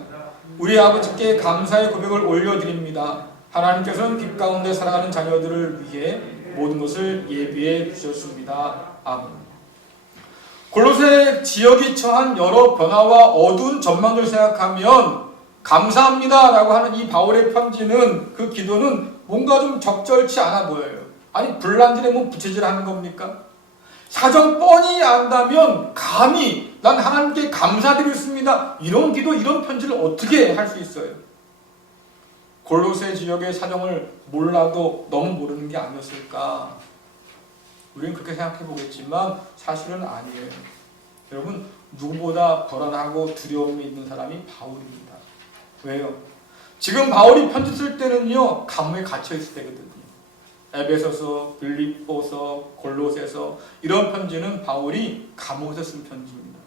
우리 아버지께 감사의 고백을 올려드립니다. 하나님께서는 빛 가운데 살아가는 자녀들을 위해 모든 것을 예비해 주셨습니다. 아멘. 골로새 지역이 처한 여러 변화와 어두운 전망을 생각하면 감사합니다 라고 하는 이 바울의 편지는, 그 기도는 뭔가 좀 적절치 않아 보여요. 아니 불난질에 뭐 부채질 하는 겁니까? 사정 뻔히 안다면 감히 난 하나님께 감사드리겠습니다 이런 기도, 이런 편지를 어떻게 할 수 있어요? 골로새 지역의 사정을 몰라도 너무 모르는 게 아니었을까? 우리는 그렇게 생각해 보겠지만 사실은 아니에요. 여러분, 누구보다 불안하고 두려움이 있는 사람이 바울입니다. 왜요? 지금 바울이 편지 쓸 때는요, 감옥에 갇혀 있을 때거든요. 에베소서, 빌립보서, 골로새서 이런 편지는 바울이 감옥에서 쓴 편지입니다.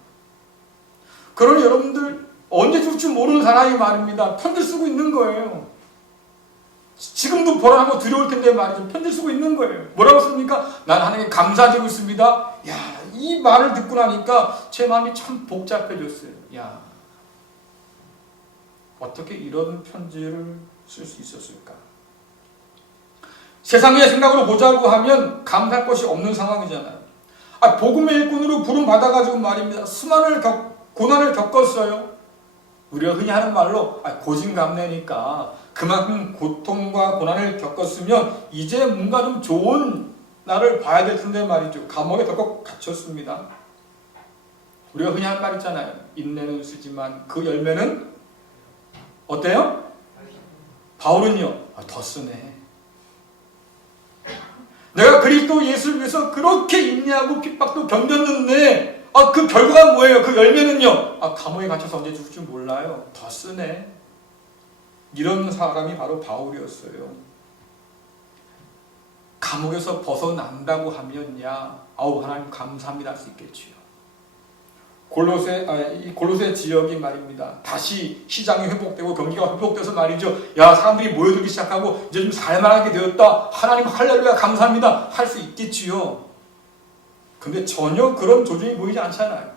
그러니 여러분들 언제 죽을지 모르는 사람이 말입니다. 편지 쓰고 있는 거예요. 지금도 불안하고 두려울 텐데 말이죠. 편지 쓰고 있는 거예요. 뭐라고 씁니까? 난 하나님께 감사드리고 있습니다. 야, 이 말을 듣고 나니까 제 마음이 참 복잡해졌어요. 야, 어떻게 이런 편지를 쓸 수 있었을까? 세상의 생각으로 보자고 하면 감사할 것이 없는 상황이잖아요. 복음의 일꾼으로 부름 받아가지고 말입니다. 수많은 고난을 겪었어요. 우리가 흔히 하는 말로 고진감래니까 그만큼 고통과 고난을 겪었으면 이제 뭔가 좀 좋은 날을 봐야 될 텐데 말이죠. 감옥에 덜컥 갇혔습니다. 우리가 흔히 하는 말 있잖아요. 인내는 쓰지만 그 열매는 어때요? 바울은요, 더 쓰네. 내가 그리스도 예수를 위해서 그렇게 인내하고 핍박도 견뎠는데 그 결과가 뭐예요? 그 열매는요, 감옥에 갇혀서 언제 죽을지 몰라요. 더 쓰네. 이런 사람이 바로 바울이었어요. 감옥에서 벗어난다고 하면야, 하나님 감사합니다 할 수 있겠지요. 골로새 지역이 말입니다. 다시 시장이 회복되고 경기가 회복돼서 말이죠. 야, 사람들이 모여들기 시작하고 이제 좀 살만하게 되었다. 하나님 할렐루야 감사합니다 할 수 있겠지요. 근데 전혀 그런 조짐이 보이지 않잖아요.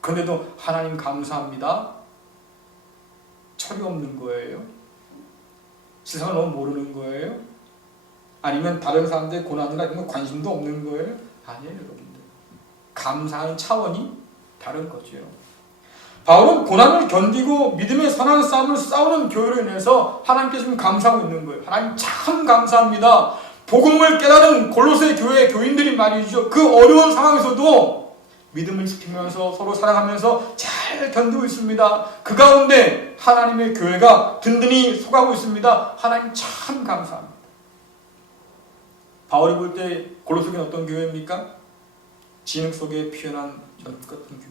그런데도 하나님 감사합니다 철이 없는 거예요? 세상을 너무 모르는 거예요? 아니면 다른 사람들의 고난이나 이런 거 관심도 없는 거예요? 아니에요, 여러분들. 감사하는 차원이 다른 거죠. 바울은 고난을 견디고 믿음의 선한 싸움을 싸우는 교회로 인해서 하나님께 지금 감사하고 있는 거예요. 하나님 참 감사합니다. 복음을 깨달은 골로새 교회 교인들이 말이죠. 그 어려운 상황에서도 믿음을 지키면서 서로 사랑하면서 잘 견디고 있습니다. 그 가운데 하나님의 교회가 든든히 서가고 있습니다. 하나님 참 감사합니다. 바울이 볼 때 골로새 교회는 어떤 교회입니까? 진흙 속에 피어난 연꽃 같은 교회.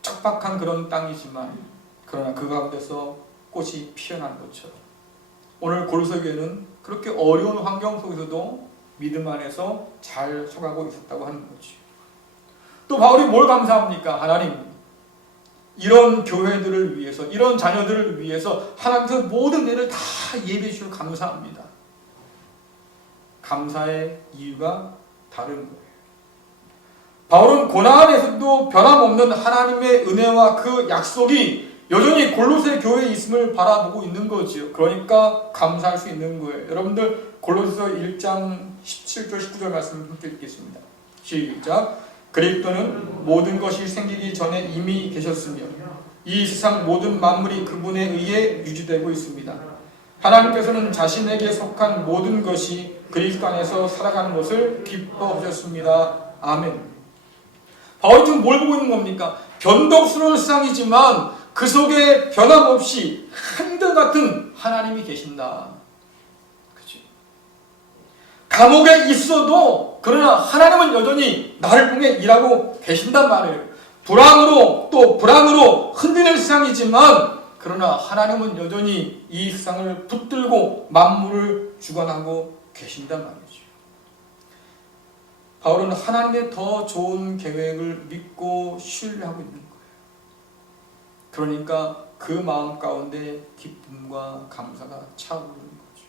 척박한 그런 땅이지만 그러나 그 가운데서 꽃이 피어난 것처럼 오늘 골로새 교회는 그렇게 어려운 환경 속에서도 믿음 안에서 잘 서가고 있었다고 하는 거지. 또 바울이 뭘 감사합니까? 하나님, 이런 교회들을 위해서, 이런 자녀들을 위해서 하나님께서 모든 일을 다 예비해 주셔서 감사합니다. 감사의 이유가 다른 거예요. 바울은 고난에서도 변함없는 하나님의 은혜와 그 약속이 여전히 골로새 교회에 있음을 바라보고 있는 거지요. 그러니까 감사할 수 있는 거예요. 여러분들 골로새서 1장 17절 19절 말씀을 함께 읽겠습니다. 시작. 그리스도는 모든 것이 생기기 전에 이미 계셨으며 이 세상 모든 만물이 그분에 의해 유지되고 있습니다. 하나님께서는 자신에게 속한 모든 것이 그리스도 안에서 살아가는 것을 기뻐하셨습니다. 아멘. 바울이 지금 뭘 보고 있는 겁니까? 변덕스러운 세상이지만 그 속에 변함없이 한결같은 하나님이 계신다. 그치? 감옥에 있어도 그러나 하나님은 여전히 나를 통해 일하고 계신단 말이에요. 불황으로 또 불황으로 흔드는 세상이지만 그러나 하나님은 여전히 이 세상을 붙들고 만물을 주관하고 계신단 말이죠. 바울은 하나님의 더 좋은 계획을 믿고 신뢰하고 있는 거예요. 그러니까 그 마음 가운데 기쁨과 감사가 차오르는 거죠.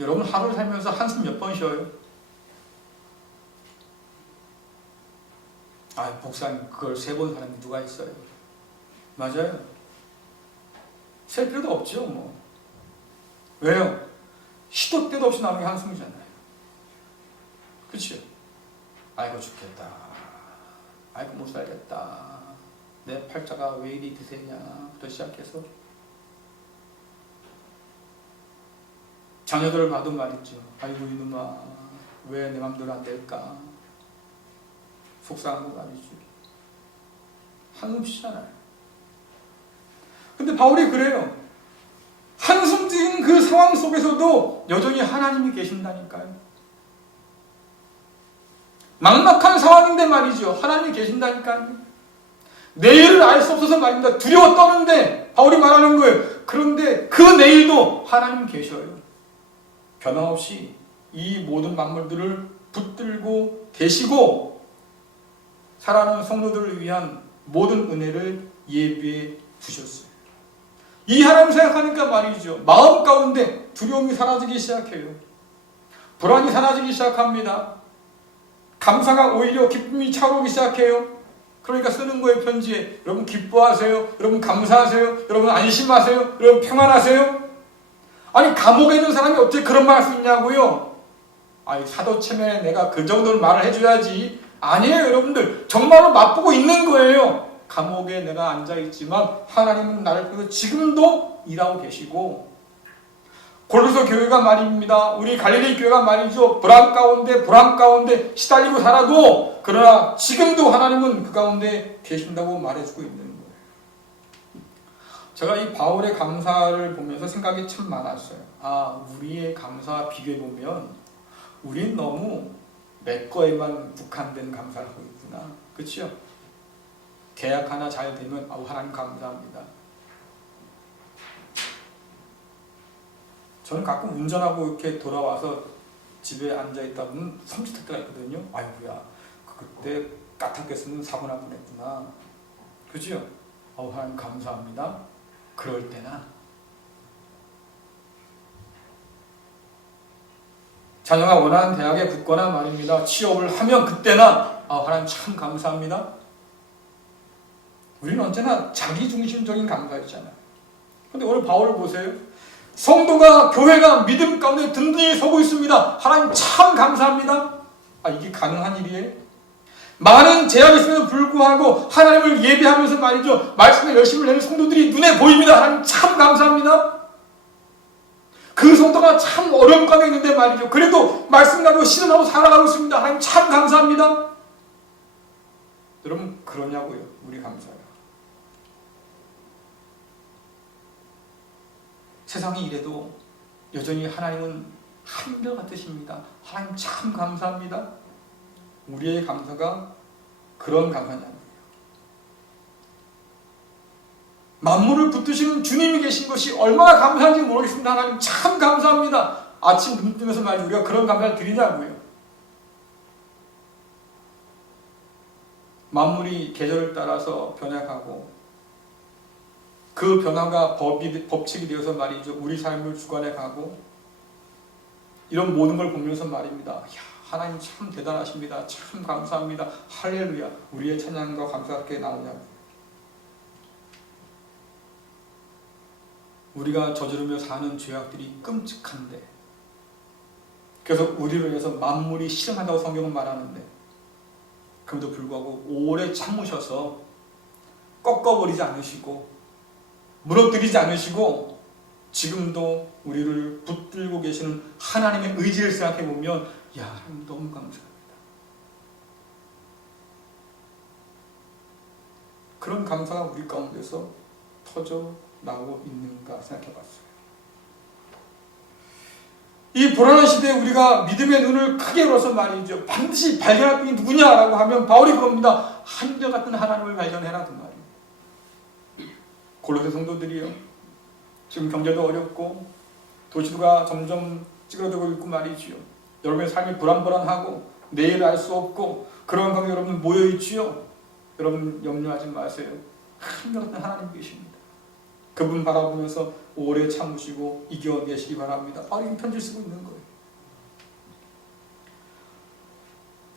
여러분 하루를 살면서 한숨 몇 번 쉬어요? 목사님 그걸 3번 사람이 누가 있어요? 맞아요. 셀 필요도 없죠 뭐. 왜요? 시도 때도 없이 나오는 게 한숨이잖아요. 그렇죠? 아이고 죽겠다. 아이고 못 살겠다. 내 팔자가 왜 이리 드세냐부터 시작해서 자녀들을 봐도 말이죠. 아이고 이놈아 왜 내 맘대로 안 될까? 속상한 거 말이죠. 한숨 쉬잖아요. 근데 바울이 그래요. 한숨 쉰 그 상황 속에서도 여전히 하나님이 계신다니까요. 막막한 상황인데 말이죠. 하나님이 계신다니까요. 내일을 알 수 없어서 말입니다. 두려워 떠는데 바울이 말하는 거예요. 그런데 그 내일도 하나님 계셔요. 변함없이 이 모든 만물들을 붙들고 계시고 살아가는 성도들을 위한 모든 은혜를 예비해 두셨어요. 이 하나님 생각하니까 말이죠. 마음 가운데 두려움이 사라지기 시작해요. 불안이 사라지기 시작합니다. 감사가 오히려 기쁨이 차오르기 시작해요. 그러니까 쓰는 거예요. 편지에. 여러분 기뻐하세요. 여러분 감사하세요. 여러분 안심하세요. 여러분 평안하세요. 아니 감옥에 있는 사람이 어떻게 그런 말 할 수 있냐고요. 사도 체면에 내가 그 정도는 말을 해줘야지. 아니에요 여러분들. 정말로 맛보고 있는 거예요. 감옥에 내가 앉아있지만 하나님은 나를 통해서 지금도 일하고 계시고 골로새 교회가 말입니다. 우리 갈릴리 교회가 말이죠. 불안 가운데 시달리고 살아도 그러나 지금도 하나님은 그 가운데 계신다고 말해주고 있는 거예요. 제가 이 바울의 감사를 보면서 생각이 참 많았어요. 우리의 감사와 비교해보면 우린 너무 내 거에만 국한된 감사를 하고 있구나. 그렇죠? 계약 하나 잘 되면 하나님 감사합니다. 저는 가끔 운전하고 이렇게 돌아와서 집에 앉아있다 보면 섬찟할 때가 있거든요. 아이고야 그때 까딱했으면 사고 날 뻔했구나. 그죠? 하나님 감사합니다. 그럴 때나 자녀가 원하는 대학에 붙거나 말입니다. 취업을 하면 그때나 하나님 참 감사합니다. 우리는 언제나 자기중심적인 감사였잖아요. 근데 오늘 바울을 보세요. 성도가 교회가 믿음 가운데 든든히 서고 있습니다. 하나님 참 감사합니다. 이게 가능한 일이에요? 많은 제약이 있음에도 불구하고 하나님을 예배하면서 말이죠. 말씀에 열심을 내는 성도들이 눈에 보입니다. 하나님 참 감사합니다. 그 성도가 참 어려운 가운데 있는데 말이죠. 그래도 말씀 가지고 신음하고 살아가고 있습니다. 하나님 참 감사합니다. 여러분 그러냐고요. 우리 감사해요. 세상이 이래도 여전히 하나님은 한결같으십니다. 하나님 참 감사합니다. 우리의 감사가 그런 감사냐고요. 만물을 붙드시는 주님이 계신 것이 얼마나 감사한지 모르겠습니다. 하나님 참 감사합니다. 아침 눈 뜨면서 말이죠. 우리가 그런 감사를 드리냐고요. 만물이 계절을 따라서 변해가고 그 변화가 법칙이 되어서 말이죠. 우리 삶을 주관해 가고 이런 모든 걸 보면서 말입니다. 야, 하나님 참 대단하십니다. 참 감사합니다. 할렐루야. 우리의 찬양과 감사가 그렇게 나오냐고. 우리가 저지르며 사는 죄악들이 끔찍한데 그래서 우리를 위해서 만물이 실험한다고 성경은 말하는데 그럼에도 불구하고 오래 참으셔서 꺾어버리지 않으시고 무너뜨리지 않으시고 지금도 우리를 붙들고 계시는 하나님의 의지를 생각해 보면 야, 하나님 너무 감사합니다. 그런 감사가 우리 가운데서 터져 나오고 있는가 생각해 봤어요. 이 불안한 시대에 우리가 믿음의 눈을 크게 열어서 말이죠. 반드시 발견할 분이 누구냐라고 하면 바울이 그럽니다. 한결같은 하나님을 발견해라 그 말이에요. 골로새 성도들이요. 지금 경제도 어렵고 도시가 점점 찌그러들고 있고 말이지요. 여러분의 삶이 불안불안하고 내일 알 수 없고 그런 가운데 여러분 모여 있지요. 여러분 염려하지 마세요. 한결같은 하나님 계십니다. 그분 바라보면서 오래 참으시고 이겨내시기 바랍니다. 바로 이 편지를 쓰고 있는 거예요.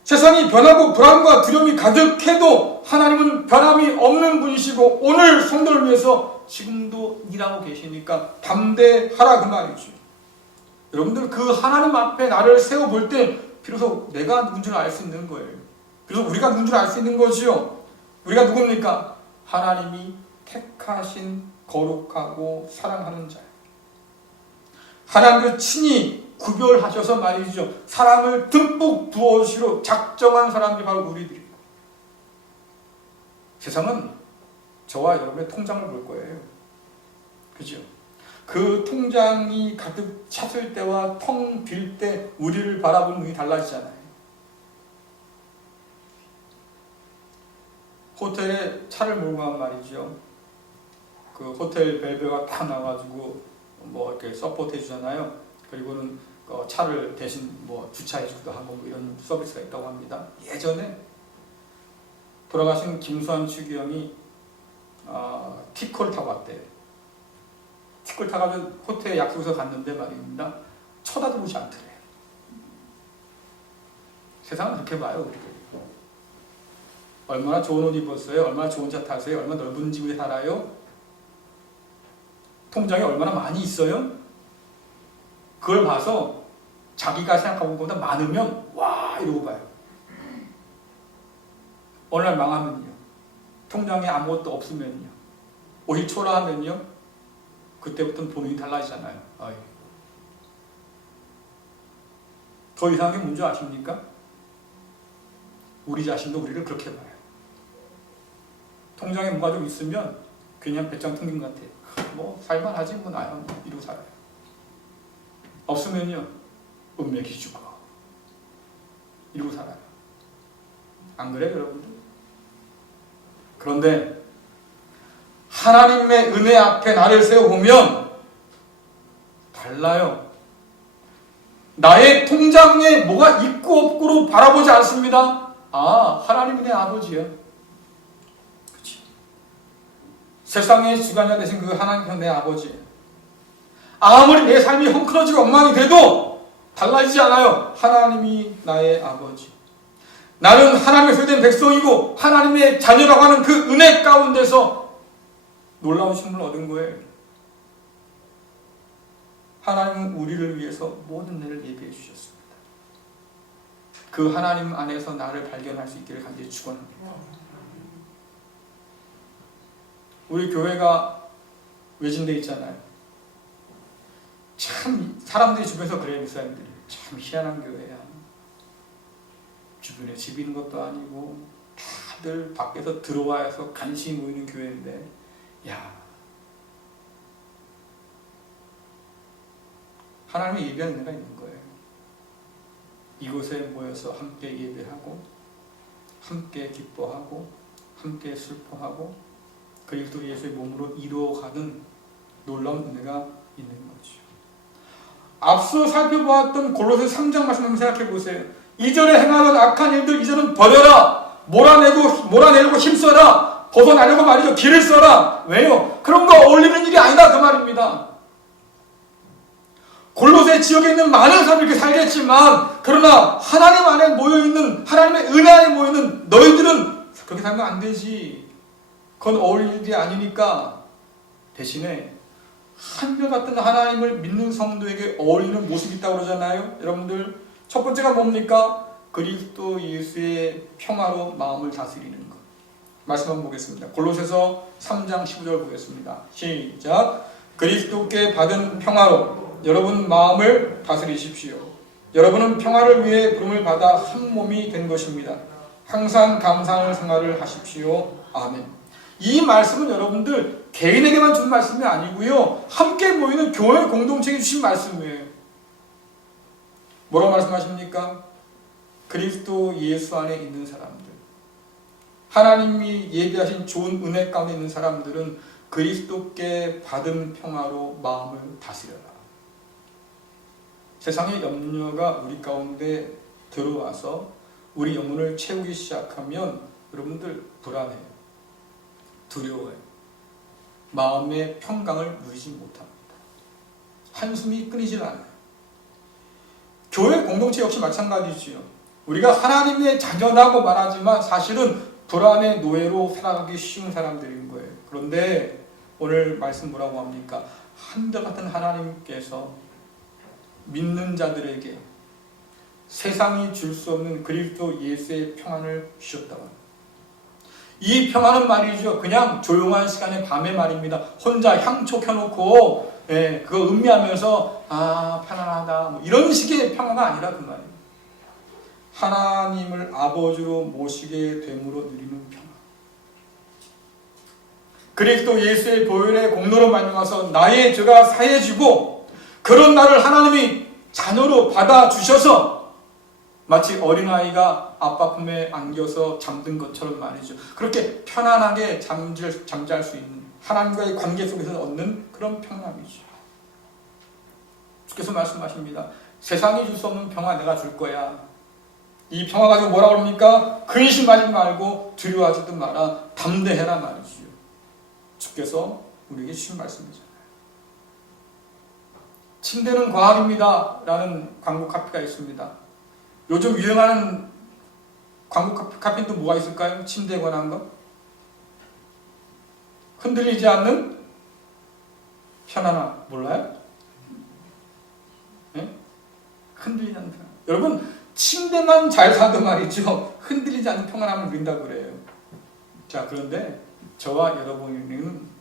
세상이 변하고 불안과 두려움이 가득해도 하나님은 변함이 없는 분이시고 오늘 성도를 위해서 지금도 일하고 계시니까 담대하라 그 말이죠. 여러분들 그 하나님 앞에 나를 세워볼 때 비로소 내가 누군지를 알 수 있는 거예요. 비로소 우리가 누군지를 알 수 있는 거지요. 우리가 누굽니까? 하나님이 택하신 거룩하고 사랑하는 자. 하나님께서 친히 구별하셔서 말이죠. 사람을 듬뿍 부어주시러 작정한 사람들이 바로 우리들이고. 세상은 저와 여러분의 통장을 볼 거예요. 그죠? 그 통장이 가득 찼을 때와 텅 빌 때 우리를 바라보는 눈이 달라지잖아요. 호텔에 차를 몰고 간 말이죠. 그 호텔 벨베가 딱 나와가지고 뭐 이렇게 서포트 해주잖아요. 그리고는 차를 대신 뭐 주차해주기도 하고 뭐 이런 서비스가 있다고 합니다. 예전에 돌아가신 김수환 추기경이 티코를 타고 왔대요. 티코를 타가지고 호텔에 약속해서 갔는데 말입니다. 쳐다도 보지 않더래요. 세상은 그렇게 봐요. 우리들. 얼마나 좋은 옷 입었어요? 얼마나 좋은 차 타세요? 얼마나 넓은 집에 살아요? 통장에 얼마나 많이 있어요? 그걸 봐서 자기가 생각하고 것보다 많으면 와 이러고 봐요. 어느 날 망하면요. 통장에 아무것도 없으면요. 옷이 초라하면요. 그때부터는 본인이 달라지잖아요. 더 이상한 게 뭔지 아십니까? 우리 자신도 우리를 그렇게 봐요. 통장에 뭐가 좀 있으면 그냥 배짱 튕긴 것 같아요. 뭐 살만하지 뭐 나야 뭐 이러고 살아요. 없으면요. 음맥이 죽어. 이러고 살아요. 안 그래요 여러분들? 그런데 하나님의 은혜 앞에 나를 세워보면 달라요. 나의 통장에 뭐가 있고 없고로 바라보지 않습니다. 하나님이 내 아버지야. 그치? 세상의 주관자 되신 그 하나님께서 내 아버지예요. 아무리 내 삶이 헝클어지고 엉망이 돼도 달라지지 않아요. 하나님이 나의 아버지. 나는 하나님의 소유된 백성이고 하나님의 자녀라고 하는 그 은혜 가운데서 놀라운 신분을 얻은 거예요. 하나님은 우리를 위해서 모든 일을 예비해 주셨습니다. 그 하나님 안에서 나를 발견할 수 있기를 간절히 축원합니다. 우리 교회가 외진데 있잖아요. 참 사람들이 주변에서 그래요. 목사님들이 참 희한한 교회야. 주변에 집 있는 것도 아니고 다들 밖에서 들어와서 간신히 모이는 교회인데 하나님의 예비한 은혜가 있는 거예요. 이곳에 모여서 함께 예배하고 함께 기뻐하고 함께 슬퍼하고 그리스도 예수의 몸으로 이루어가는 놀라운 은혜가 있는 거죠. 앞서 살펴보았던 골로새 3장 말씀 한번 생각해 보세요. 이전에 행하던 악한 일들 이제는 버려라. 몰아내려고 힘써라. 벗어나려고 말이죠. 길을 써라. 왜요? 그런 거 어울리는 일이 아니다 그 말입니다. 골로새 지역에 있는 많은 사람들이 이렇게 살겠지만 그러나 하나님 안에 모여있는 하나님의 은혜 안에 모여있는 너희들은 그렇게 살면 안 되지. 그건 어울릴 일이 아니니까 대신에 한결같은 하나님을 믿는 성도에게 어울리는 모습이 있다고 그러잖아요. 여러분들 첫 번째가 뭡니까? 그리스도 예수의 평화로 마음을 다스리는 것. 말씀 한번 보겠습니다. 골로새서 3장 15절 보겠습니다. 시작. 그리스도께 받은 평화로 여러분 마음을 다스리십시오. 여러분은 평화를 위해 부름을 받아 한 몸이 된 것입니다. 항상 감사하는 생활을 하십시오. 아멘. 이 말씀은 여러분들 개인에게만 준 말씀이 아니고요. 함께 모이는 교회 공동체에 주신 말씀이에요. 뭐라고 말씀하십니까? 그리스도 예수 안에 있는 사람들, 하나님이 예비하신 좋은 은혜 가운데 있는 사람들은 그리스도께 받은 평화로 마음을 다스려라. 세상의 염려가 우리 가운데 들어와서 우리 영혼을 채우기 시작하면 여러분들 불안해요. 두려워요. 마음의 평강을 누리지 못합니다. 한숨이 끊이질 않아요. 교회 공동체 역시 마찬가지지요. 우리가 하나님의 자녀라고 말하지만 사실은 불안의 노예로 살아가기 쉬운 사람들인 거예요. 그런데 오늘 말씀 뭐라고 합니까? 한결같은 하나님께서 믿는 자들에게 세상이 줄 수 없는 그리스도 예수의 평안을 주셨다고 합니다. 이 평안은 말이죠. 그냥 조용한 시간에 밤에 말입니다. 혼자 향초 켜놓고 그거 음미하면서 편안하다 뭐 이런 식의 평안가 아니라 그 말이에요. 하나님을 아버지로 모시게 됨으로 누리는 평안. 그리스도 예수의 보혈의 공로로 말미암아서 나의 죄가 사해지고 그런 나를 하나님이 자녀로 받아주셔서 마치 어린아이가 아빠 품에 안겨서 잠든 것처럼 말이죠. 그렇게 편안하게 잠잘 수 있는 하나님과의 관계 속에서 얻는 그런 평안이죠. 주께서 말씀하십니다. 세상이 줄 수 없는 평화 내가 줄 거야. 이 평화 가지고 뭐라고 합니까? 근심하지 말고 두려워하지도 마라. 담대해라 말이지요. 주께서 우리에게 주신 말씀이잖아요. 침대는 과학입니다 라는 광고 카피가 있습니다. 요즘 유행하는 광고 카피는 또 뭐가 있을까요? 침대에 관한 거? 흔들리지 않는 편안함. 몰라요? 네? 흔들리지 않는 편안함. 여러분 침대만 잘 사도 말이죠. 흔들리지 않는 평안함을 누린다고 그래요. 자, 그런데 저와 여러분에게는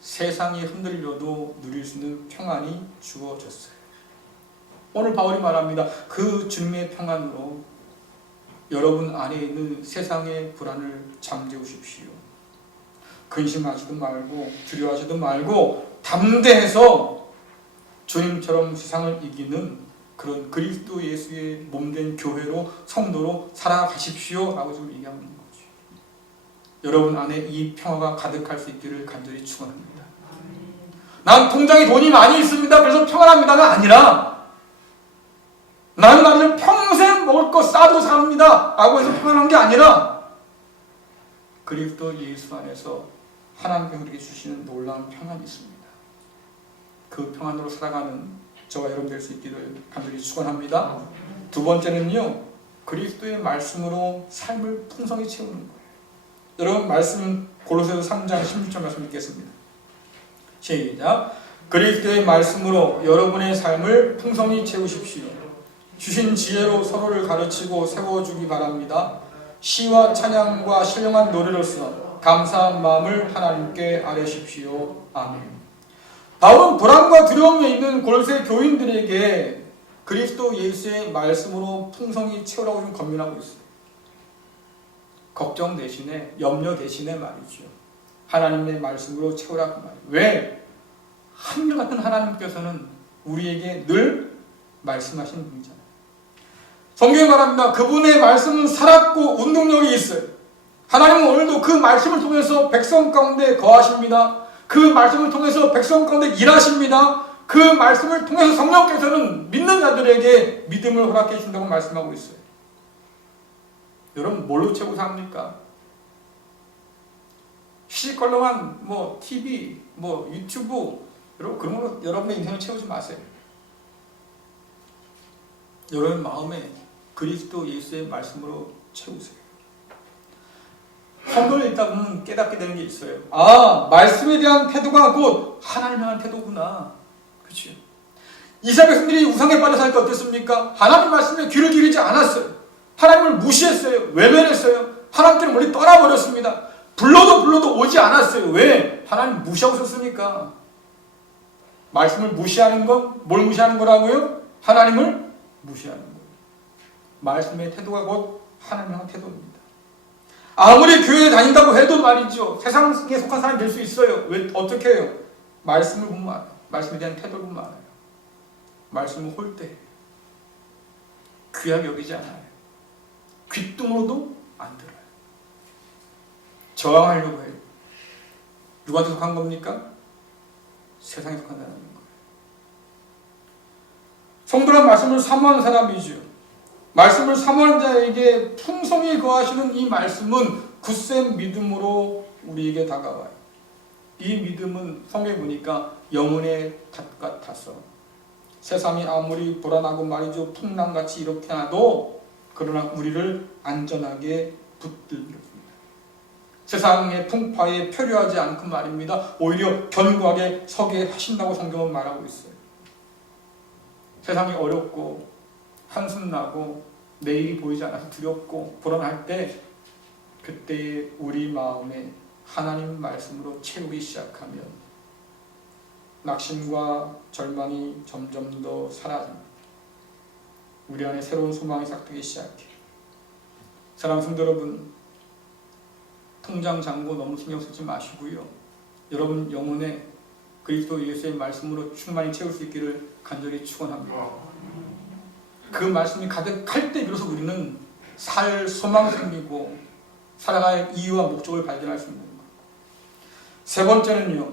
세상이 흔들려도 누릴 수 있는 평안이 주어졌어요. 오늘 바울이 말합니다. 그 주님의 평안으로 여러분 안에 있는 세상의 불안을 잠재우십시오. 근심하지도 말고 두려워하지도 말고 담대해서 주님처럼 세상을 이기는 그런 그리스도 예수의 몸된 교회로 성도로 살아가십시오 라고 지금 얘기하고 있는 거죠. 여러분 안에 이 평화가 가득할 수 있기를 간절히 축원합니다. 난 통장에 돈이 많이 있습니다. 그래서 평안합니다가 아니라 나는 평생 먹을 거 싸도 삽니다 라고 해서 평안한 게 아니라 그리스도 예수 안에서 하나님께서 우리에게 주시는 놀라운 평안이 있습니다. 그 평안으로 살아가는 저와 여러분 될 수 있기를 간절히 축원합니다. 두 번째는요, 그리스도의 말씀으로 삶을 풍성히 채우는 거예요. 여러분 말씀은 골로새서 3장 16절 말씀 읽겠습니다. 시작. 그리스도의 말씀으로 여러분의 삶을 풍성히 채우십시오. 주신 지혜로 서로를 가르치고 세워주기 바랍니다. 시와 찬양과 신령한 노래로서 감사한 마음을 하나님께 아뢰십시오. 아멘. 바울은 불안과 두려움에 있는 골로새 교인들에게 그리스도 예수의 말씀으로 풍성히 채우라고 좀 권면하고 있어요. 걱정 대신에, 염려 대신에 말이죠. 하나님의 말씀으로 채우라 그 말이에요. 왜? 한결같은 하나님께서는 우리에게 늘 말씀하시는 분이잖아요. 성경에 말합니다. 그분의 말씀은 살았고 운동력이 있어요. 하나님은 오늘도 그 말씀을 통해서 백성 가운데 거하십니다. 그 말씀을 통해서 백성 가운데 일하십니다. 그 말씀을 통해서 성령께서는 믿는 자들에게 믿음을 허락해 주신다고 말씀하고 있어요. 여러분 뭘로 채우고 삽니까? 시시껄렁한 TV, 유튜브, 여러분 그런 걸로 여러분의 인생을 채우지 마세요. 여러분 마음에 그리스도 예수의 말씀으로 채우세요. 성경을 읽다 보면 깨닫게 되는 게 있어요. 말씀에 대한 태도가 곧 하나님에 대한 태도구나. 그렇죠? 이스라엘 백성들이 우상에 빠져 살 때 어땠습니까? 하나님 말씀에 귀를 기울이지 않았어요. 하나님을 무시했어요. 외면했어요. 하나님께는 멀리 떠나버렸습니다. 불러도 오지 않았어요. 왜? 하나님 무시하고 있었으니까. 말씀을 무시하는 건 뭘 무시하는 거라고요? 하나님을 무시하는 거예요. 말씀의 태도가 곧 하나님의 태도입니다. 아무리 교회에 다닌다고 해도 말이죠. 세상에 속한 사람이 될 수 있어요. 왜? 어떻게 해요? 말씀을 보면 알아요. 말씀에 대한 태도를 보면 알아요. 말씀을 홀대 귀하게 여기지 않아요. 귓등으로도 안 들어요. 저항하려고 해요. 누구한테 속한 겁니까? 세상에 속한 사람인 거예요. 성도란 말씀을 사모하는 사람이죠. 말씀을 사모하는 자에게 풍성히 거하시는 이 말씀은 굳센 믿음으로 우리에게 다가와요. 이 믿음은 성경에 보니까 영혼의 닷 같아서 세상이 아무리 불안하고 말이죠 풍랑같이 이렇게 하도 그러나 우리를 안전하게 붙들습니다. 세상의 풍파에 표류하지 않고 말입니다. 오히려 견고하게 서게 하신다고 성경은 말하고 있어요. 세상이 어렵고 한숨나고 내일이 보이지 않아서 두렵고 불안할 때 그때의 우리 마음에 하나님 말씀으로 채우기 시작하면 낙심과 절망이 점점 더 사라집니다. 우리 안에 새로운 소망이 싹트기 시작해요. 사랑하는 성도 여러분, 통장 잔고 너무 신경 쓰지 마시고요. 여러분 영혼에 그리스도 예수의 말씀으로 충만히 채울 수 있기를 간절히 축원합니다. 그 말씀이 가득할 때 비로소 우리는 살 소망이 생기고 살아갈 이유와 목적을 발견할 수 있는 거예요. 세 번째는요,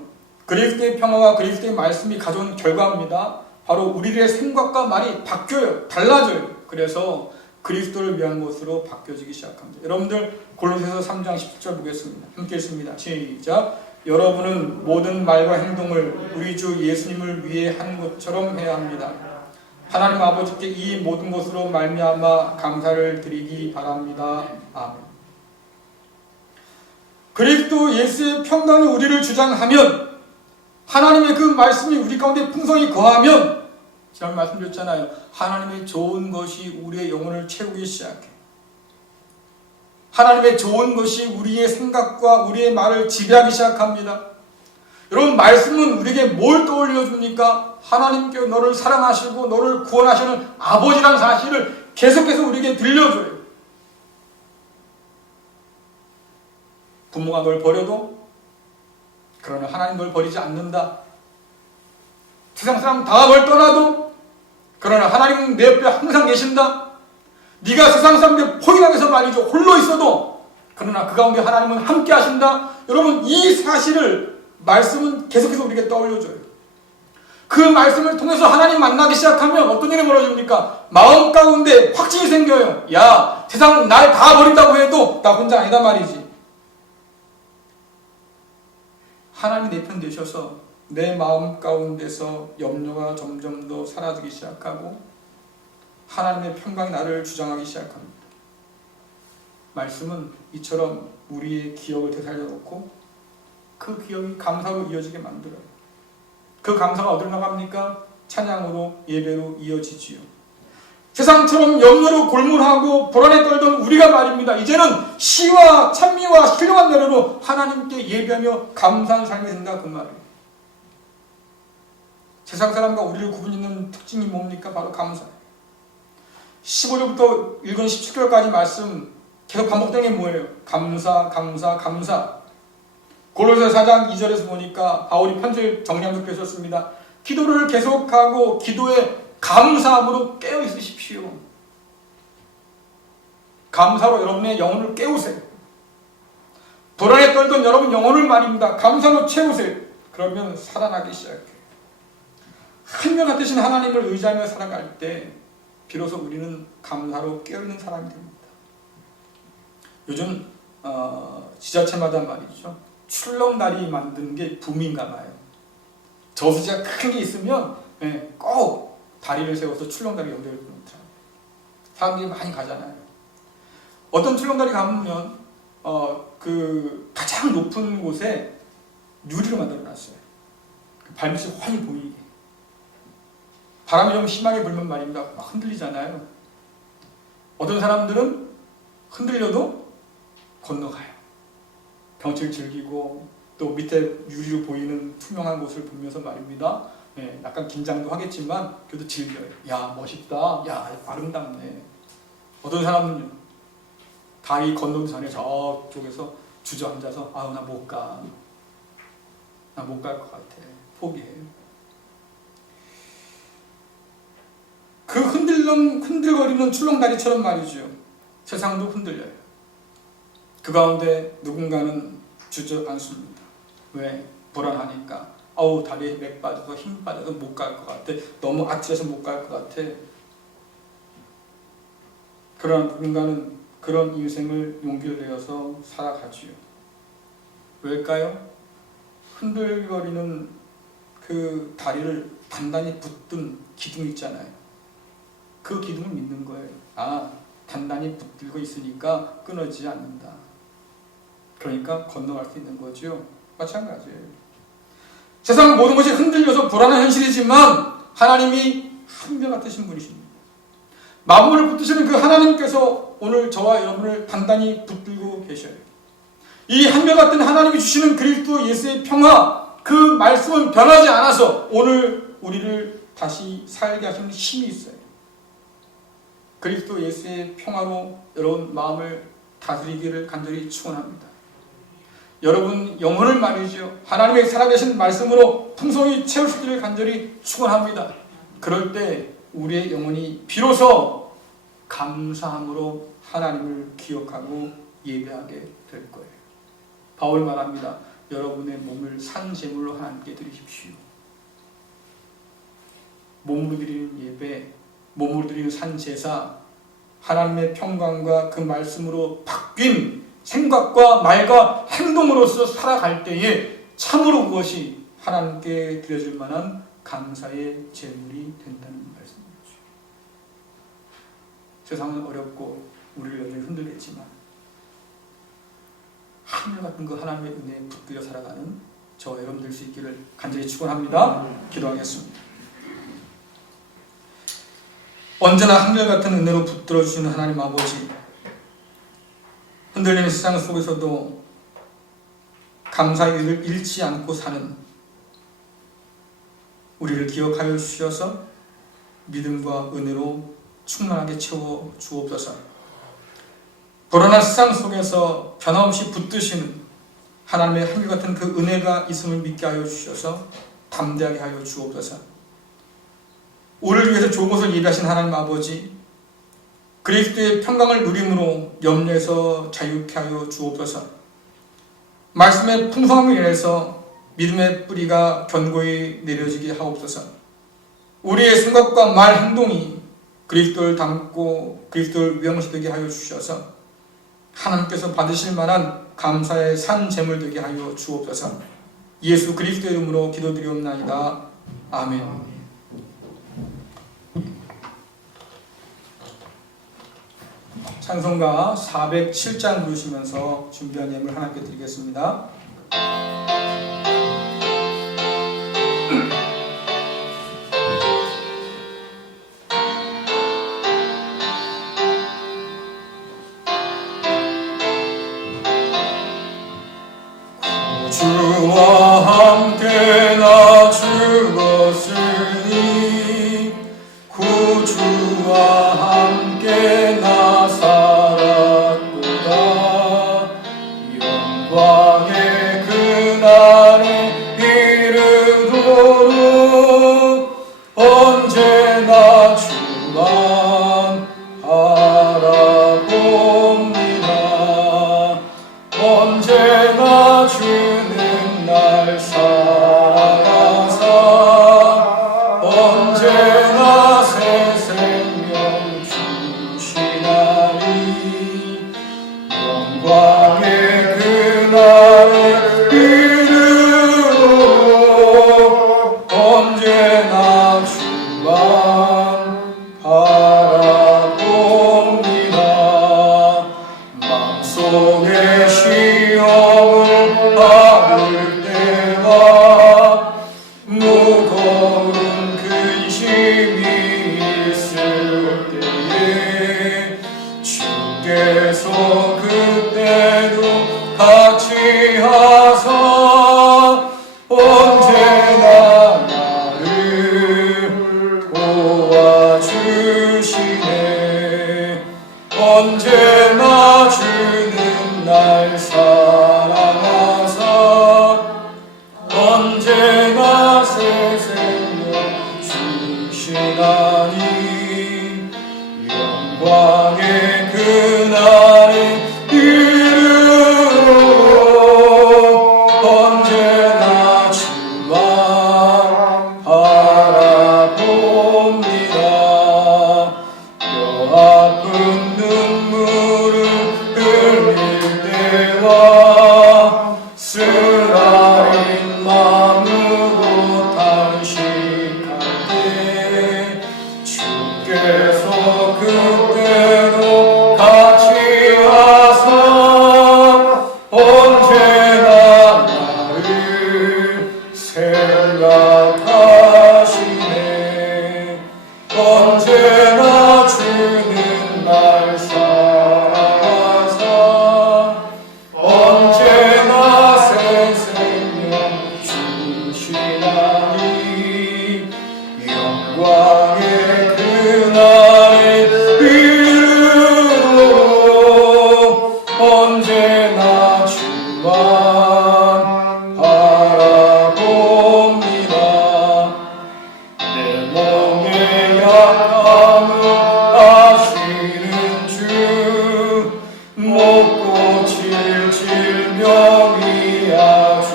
그리스도의 평화와 그리스도의 말씀이 가져온 결과입니다. 바로 우리들의 생각과 말이 바뀌어요. 달라져요. 그래서 그리스도를 위한 것으로 바뀌어지기 시작합니다. 여러분들 골로새서 3장 17절 보겠습니다. 함께 읽습니다. 시작. 여러분은 모든 말과 행동을 우리 주 예수님을 위해 한 것처럼 해야 합니다. 하나님 아버지께 이 모든 것으로 말미암아 감사를 드리기 바랍니다. 아멘. 그리스도 예수의 평강이 우리를 주장하면, 하나님의 그 말씀이 우리 가운데 풍성히 거하면, 제가 말씀드렸잖아요. 하나님의 좋은 것이 우리의 영혼을 채우기 시작해요. 하나님의 좋은 것이 우리의 생각과 우리의 말을 지배하기 시작합니다. 여러분, 말씀은 우리에게 뭘 떠올려 줍니까? 하나님께 너를 사랑하시고 너를 구원하시는 아버지라는 사실을 계속해서 우리에게 들려줘요. 부모가 널 버려도 그러나 하나님 널 버리지 않는다. 세상 사람 다 널 떠나도 그러나 하나님은 내 옆에 항상 계신다. 네가 세상 사람들 포기당해서 말이죠, 홀로 있어도 그러나 그 가운데 하나님은 함께 하신다. 여러분, 이 사실을 말씀은 계속해서 우리에게 떠올려줘요. 그 말씀을 통해서 하나님 만나기 시작하면 어떤 일이 벌어집니까? 마음 가운데 확신이 생겨요. 야, 세상은 날 다 버린다고 해도 나 혼자 아니다 말이지. 하나님이 내 편 되셔서 내 마음 가운데서 염려가 점점 더 사라지기 시작하고 하나님의 평강이 나를 주장하기 시작합니다. 말씀은 이처럼 우리의 기억을 되살려놓고 그 기억이 감사로 이어지게 만들어요. 그 감사가 어디로 나갑니까? 찬양으로, 예배로 이어지지요. 세상처럼 염려로 골몰하고 불안에 떨던 우리가 말입니다. 이제는 시와 찬미와 신령한 노래로 하나님께 예배하며 감사하는 삶이 된다, 그 말이에요. 세상 사람과 우리를 구분짓는 특징이 뭡니까? 바로 감사예요. 15절부터 읽은 17절까지 말씀 계속 반복되는 게 뭐예요? 감사, 감사, 감사. 골로새 4장 2절에서 보니까 바울이 편지를 정리하면서 그랬었습니다. 기도를 계속하고 기도에 감사함으로 깨어 있으십시오. 감사로 여러분의 영혼을 깨우세요. 불안에 떨던 여러분 영혼을 말입니다. 감사로 채우세요. 그러면 살아나기 시작해요. 한결 같으신 하나님을 의지하며 살아갈 때 비로소 우리는 감사로 깨어있는 사람이 됩니다. 요즘 지자체마다 말이죠, 출렁다리 만드는 게 붐인가 봐요. 저수지가 큰 게 있으면 꼭 다리를 세워서 출렁다리 연결을 놓더라고요. 사람들이 많이 가잖아요. 어떤 출렁다리 가면 그 가장 높은 곳에 유리를 만들어 놨어요. 발밑이 훤히 보이게. 바람이 좀 심하게 불면 말입니다, 막 흔들리잖아요. 어떤 사람들은 흔들려도 건너가요. 경치를 즐기고 또 밑에 유리로 보이는 투명한 곳을 보면서 말입니다, 약간 긴장도 하겠지만 그래도 즐겨요. 야, 멋있다. 야, 아름답네. 어떤 사람은요, 다리 건너기 전에 저쪽에서 주저앉아서 아우, 나 못 가. 나 못 갈 것 같아. 포기해요. 그 흔들거리는 출렁다리처럼 말이죠, 세상도 흔들려요. 그 가운데 누군가는 주저앉습니다. 왜? 불안하니까. 아우, 다리에 맥 빠져서 힘 빠져서 못 갈 것 같아. 너무 아찔해서 못 갈 것 같아. 그러나 누군가는 그런 인생을 용기를 내어서 살아가지요. 왜일까요? 흔들거리는 그 다리를 단단히 붙든 기둥 있잖아요. 그 기둥을 믿는 거예요. 아, 단단히 붙들고 있으니까 끊어지지 않는다. 그러니까 건너갈 수 있는 거죠. 마찬가지예요. 세상 모든 것이 흔들려서 불안한 현실이지만 하나님이 한결같으신 분이십니다. 만물을 붙드시는 그 하나님께서 오늘 저와 여러분을 단단히 붙들고 계셔요. 이 한결같은 하나님이 주시는 그리스도 예수의 평화, 그 말씀은 변하지 않아서 오늘 우리를 다시 살게 하시는 힘이 있어요. 그리스도 예수의 평화로 여러분 마음을 다스리기를 간절히 축원합니다. 여러분 영혼을 말이죠, 하나님의 살아계신 말씀으로 풍성히 채우시기를 간절히 축원합니다. 그럴 때 우리의 영혼이 비로소 감사함으로 하나님을 기억하고 예배하게 될 거예요. 바울 말합니다. 여러분의 몸을 산 제물로 하나님께 드리십시오. 몸으로 드리는 예배, 몸으로 드리는 산 제사, 하나님의 평강과 그 말씀으로 바뀐 생각과 말과 행동으로서 살아갈 때에 참으로 그것이 하나님께 드려질 만한 감사의 제물이 된다는 말씀이죠. 세상은 어렵고 우리를 여전히 흔들겠지만 하늘 같은 그 하나님의 은혜에 붙들려 살아가는 저와 여러분 될 수 있기를 간절히 축원합니다. 기도하겠습니다. 언제나 한결같은 은혜로 붙들어 주시는 하나님 아버지, 흔들리는 세상 속에서도 감사의 일을 잃지 않고 사는 우리를 기억하여 주셔서 믿음과 은혜로 충만하게 채워 주옵소서. 불안한 세상 속에서 변함없이 붙드시는 하나님의 한결같은 그 은혜가 있음을 믿게 하여 주셔서 담대하게 하여 주옵소서. 우리를 위해서 좋은 것을 예비하신 하나님 아버지, 그리스도의 평강을 누림으로 염려에서 자유케 하여 주옵소서. 말씀의 풍성함을 인해서 믿음의 뿌리가 견고히 내려지게 하옵소서. 우리의 생각과 말, 행동이 그리스도를 닮고 그리스도를 위험시되게 하여 주셔서 하나님께서 받으실 만한 감사의 산 제물 되게 하여 주옵소서. 예수 그리스도의 이름으로 기도드리옵나이다. 아멘. 찬송가 407장 부르시면서 준비한 예물 하나님께 드리겠습니다. 주와 함께 나 죽었으니 구주와 함께 나 살았도다. 영광의 그날에 이르도록 언제나 주만 바라봅니다. 언제나 영혼의 시험을 받을 때와 무거운 근심이 있을 때에 주께서 그때도 같이 하사 언제나 나를 도와주시네. 언제나 주는 날 사랑하사 언제나 새 생명 주시나니 영광의 그날을 이루어 언제나 주만 바라봅니다. 뼈아픈 눈물을 흘릴 때와 쓰라린 마음으로 탄식할 때 주께서 그때도 같이 하사 언제나 나를 생각하시네. 언제나 주는 날 사랑하사 언제나 새 생명 주시나니 영광의 그날에 이르러 언제나 주만 바라봅니다. 내 몸의 약함을 아시는 주 못 고칠 질병이 아주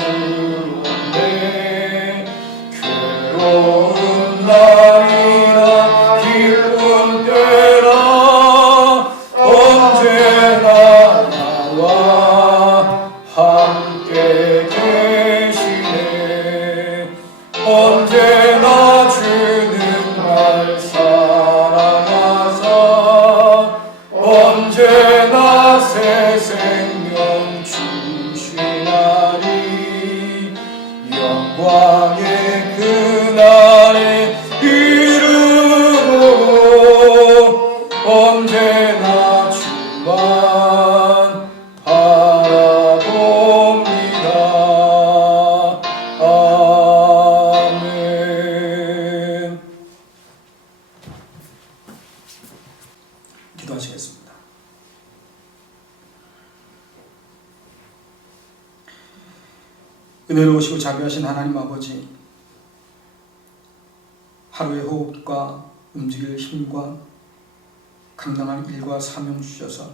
없네. 괴로운 날이나 기쁜 때나 언제나 나와 함께 계시네. 언제나 주는 날 사랑하사 언제나 새 생명 주시나니 영광의 그날에 이르러 언제나 주만 바라봅니다. 아멘. 기도하시겠습니다. 은혜로우시고 자비하신 하나님 아버지, 하루의 호흡과 움직일 힘과 감당할 일과 사명 주셔서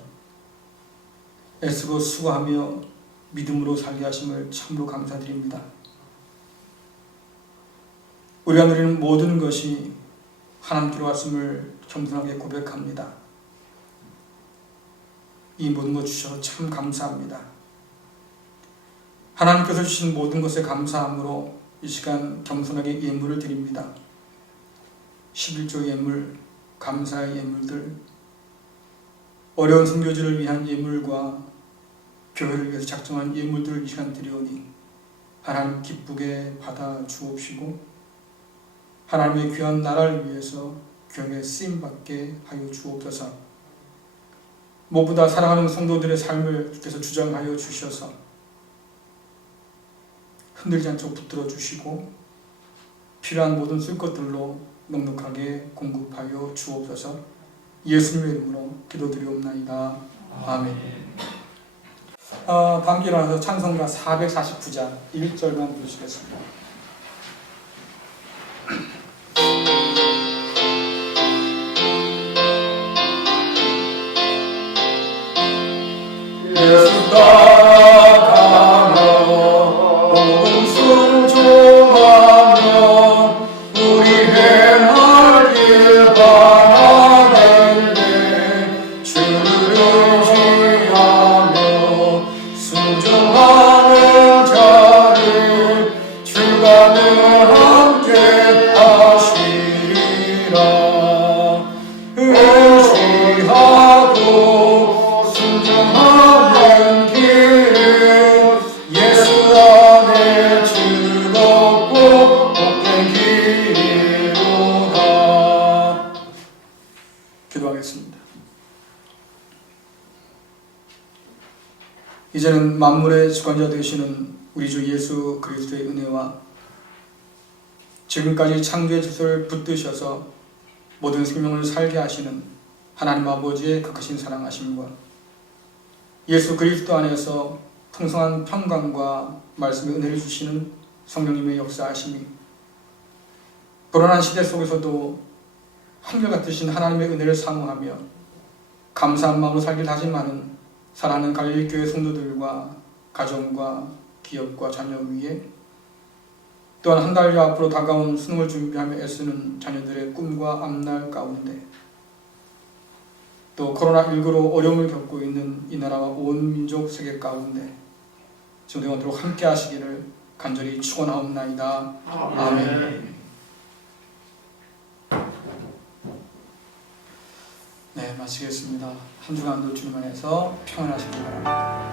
애쓰고 수고하며 믿음으로 살게 하심을 참으로 감사드립니다. 우리가 누리는 모든 것이 하나님께로 왔음을 겸손하게 고백합니다. 이 모든 것 주셔서 참 감사합니다. 하나님께서 주신 모든 것에 감사함으로 이 시간 겸손하게 예물을 드립니다. 11조 예물, 감사의 예물들, 어려운 선교지를 위한 예물과 교회를 위해서 작정한 예물들을 이 시간 드리오니 하나님 기쁘게 받아 주옵시고 하나님의 귀한 나라를 위해서 교회에 쓰임받게 하여 주옵소서. 무엇보다 사랑하는 성도들의 삶을 주께서 주장하여 주셔서 흔들지 않도록 붙들어 주시고 필요한 모든 쓸 것들로 넉넉하게 공급하여 주옵소서. 예수님의 이름으로 기도드리옵나이다. 아멘. 함께 일어나서 찬송가 449장 1절만 부르시겠습니다. 예수 따라가며 복음 순종하며 우리 행할 길 바라는데 주를 의지하며 순종하는 자를 주가 늘 함께 하시리라. 의지하고 순종하며 이제는 만물의 주관자 되시는 우리 주 예수 그리스도의 은혜와 지금까지 창조의 질서를 붙드셔서 모든 생명을 살게 하시는 하나님 아버지의 극하신 사랑하심과 예수 그리스도 안에서 풍성한 평강과 말씀의 은혜를 주시는 성령님의 역사하심이 불안한 시대 속에서도 한결같으신 하나님의 은혜를 사모하며 감사한 마음으로 살길 다짐하는 사랑하는 갈릴리 교회 성도들과 가정과 기업과 자녀 위에 또한 한 달여 앞으로 다가온 수능을 준비하며 애쓰는 자녀들의 꿈과 앞날 가운데 또 코로나19로 어려움을 겪고 있는 이 나라와 온 민족 세계 가운데 지금 영원토록 함께 하시기를 간절히 축원하옵나이다. 아멘. 네, 마치겠습니다. 한 주간도 주님 안에서 평안하시기 바랍니다.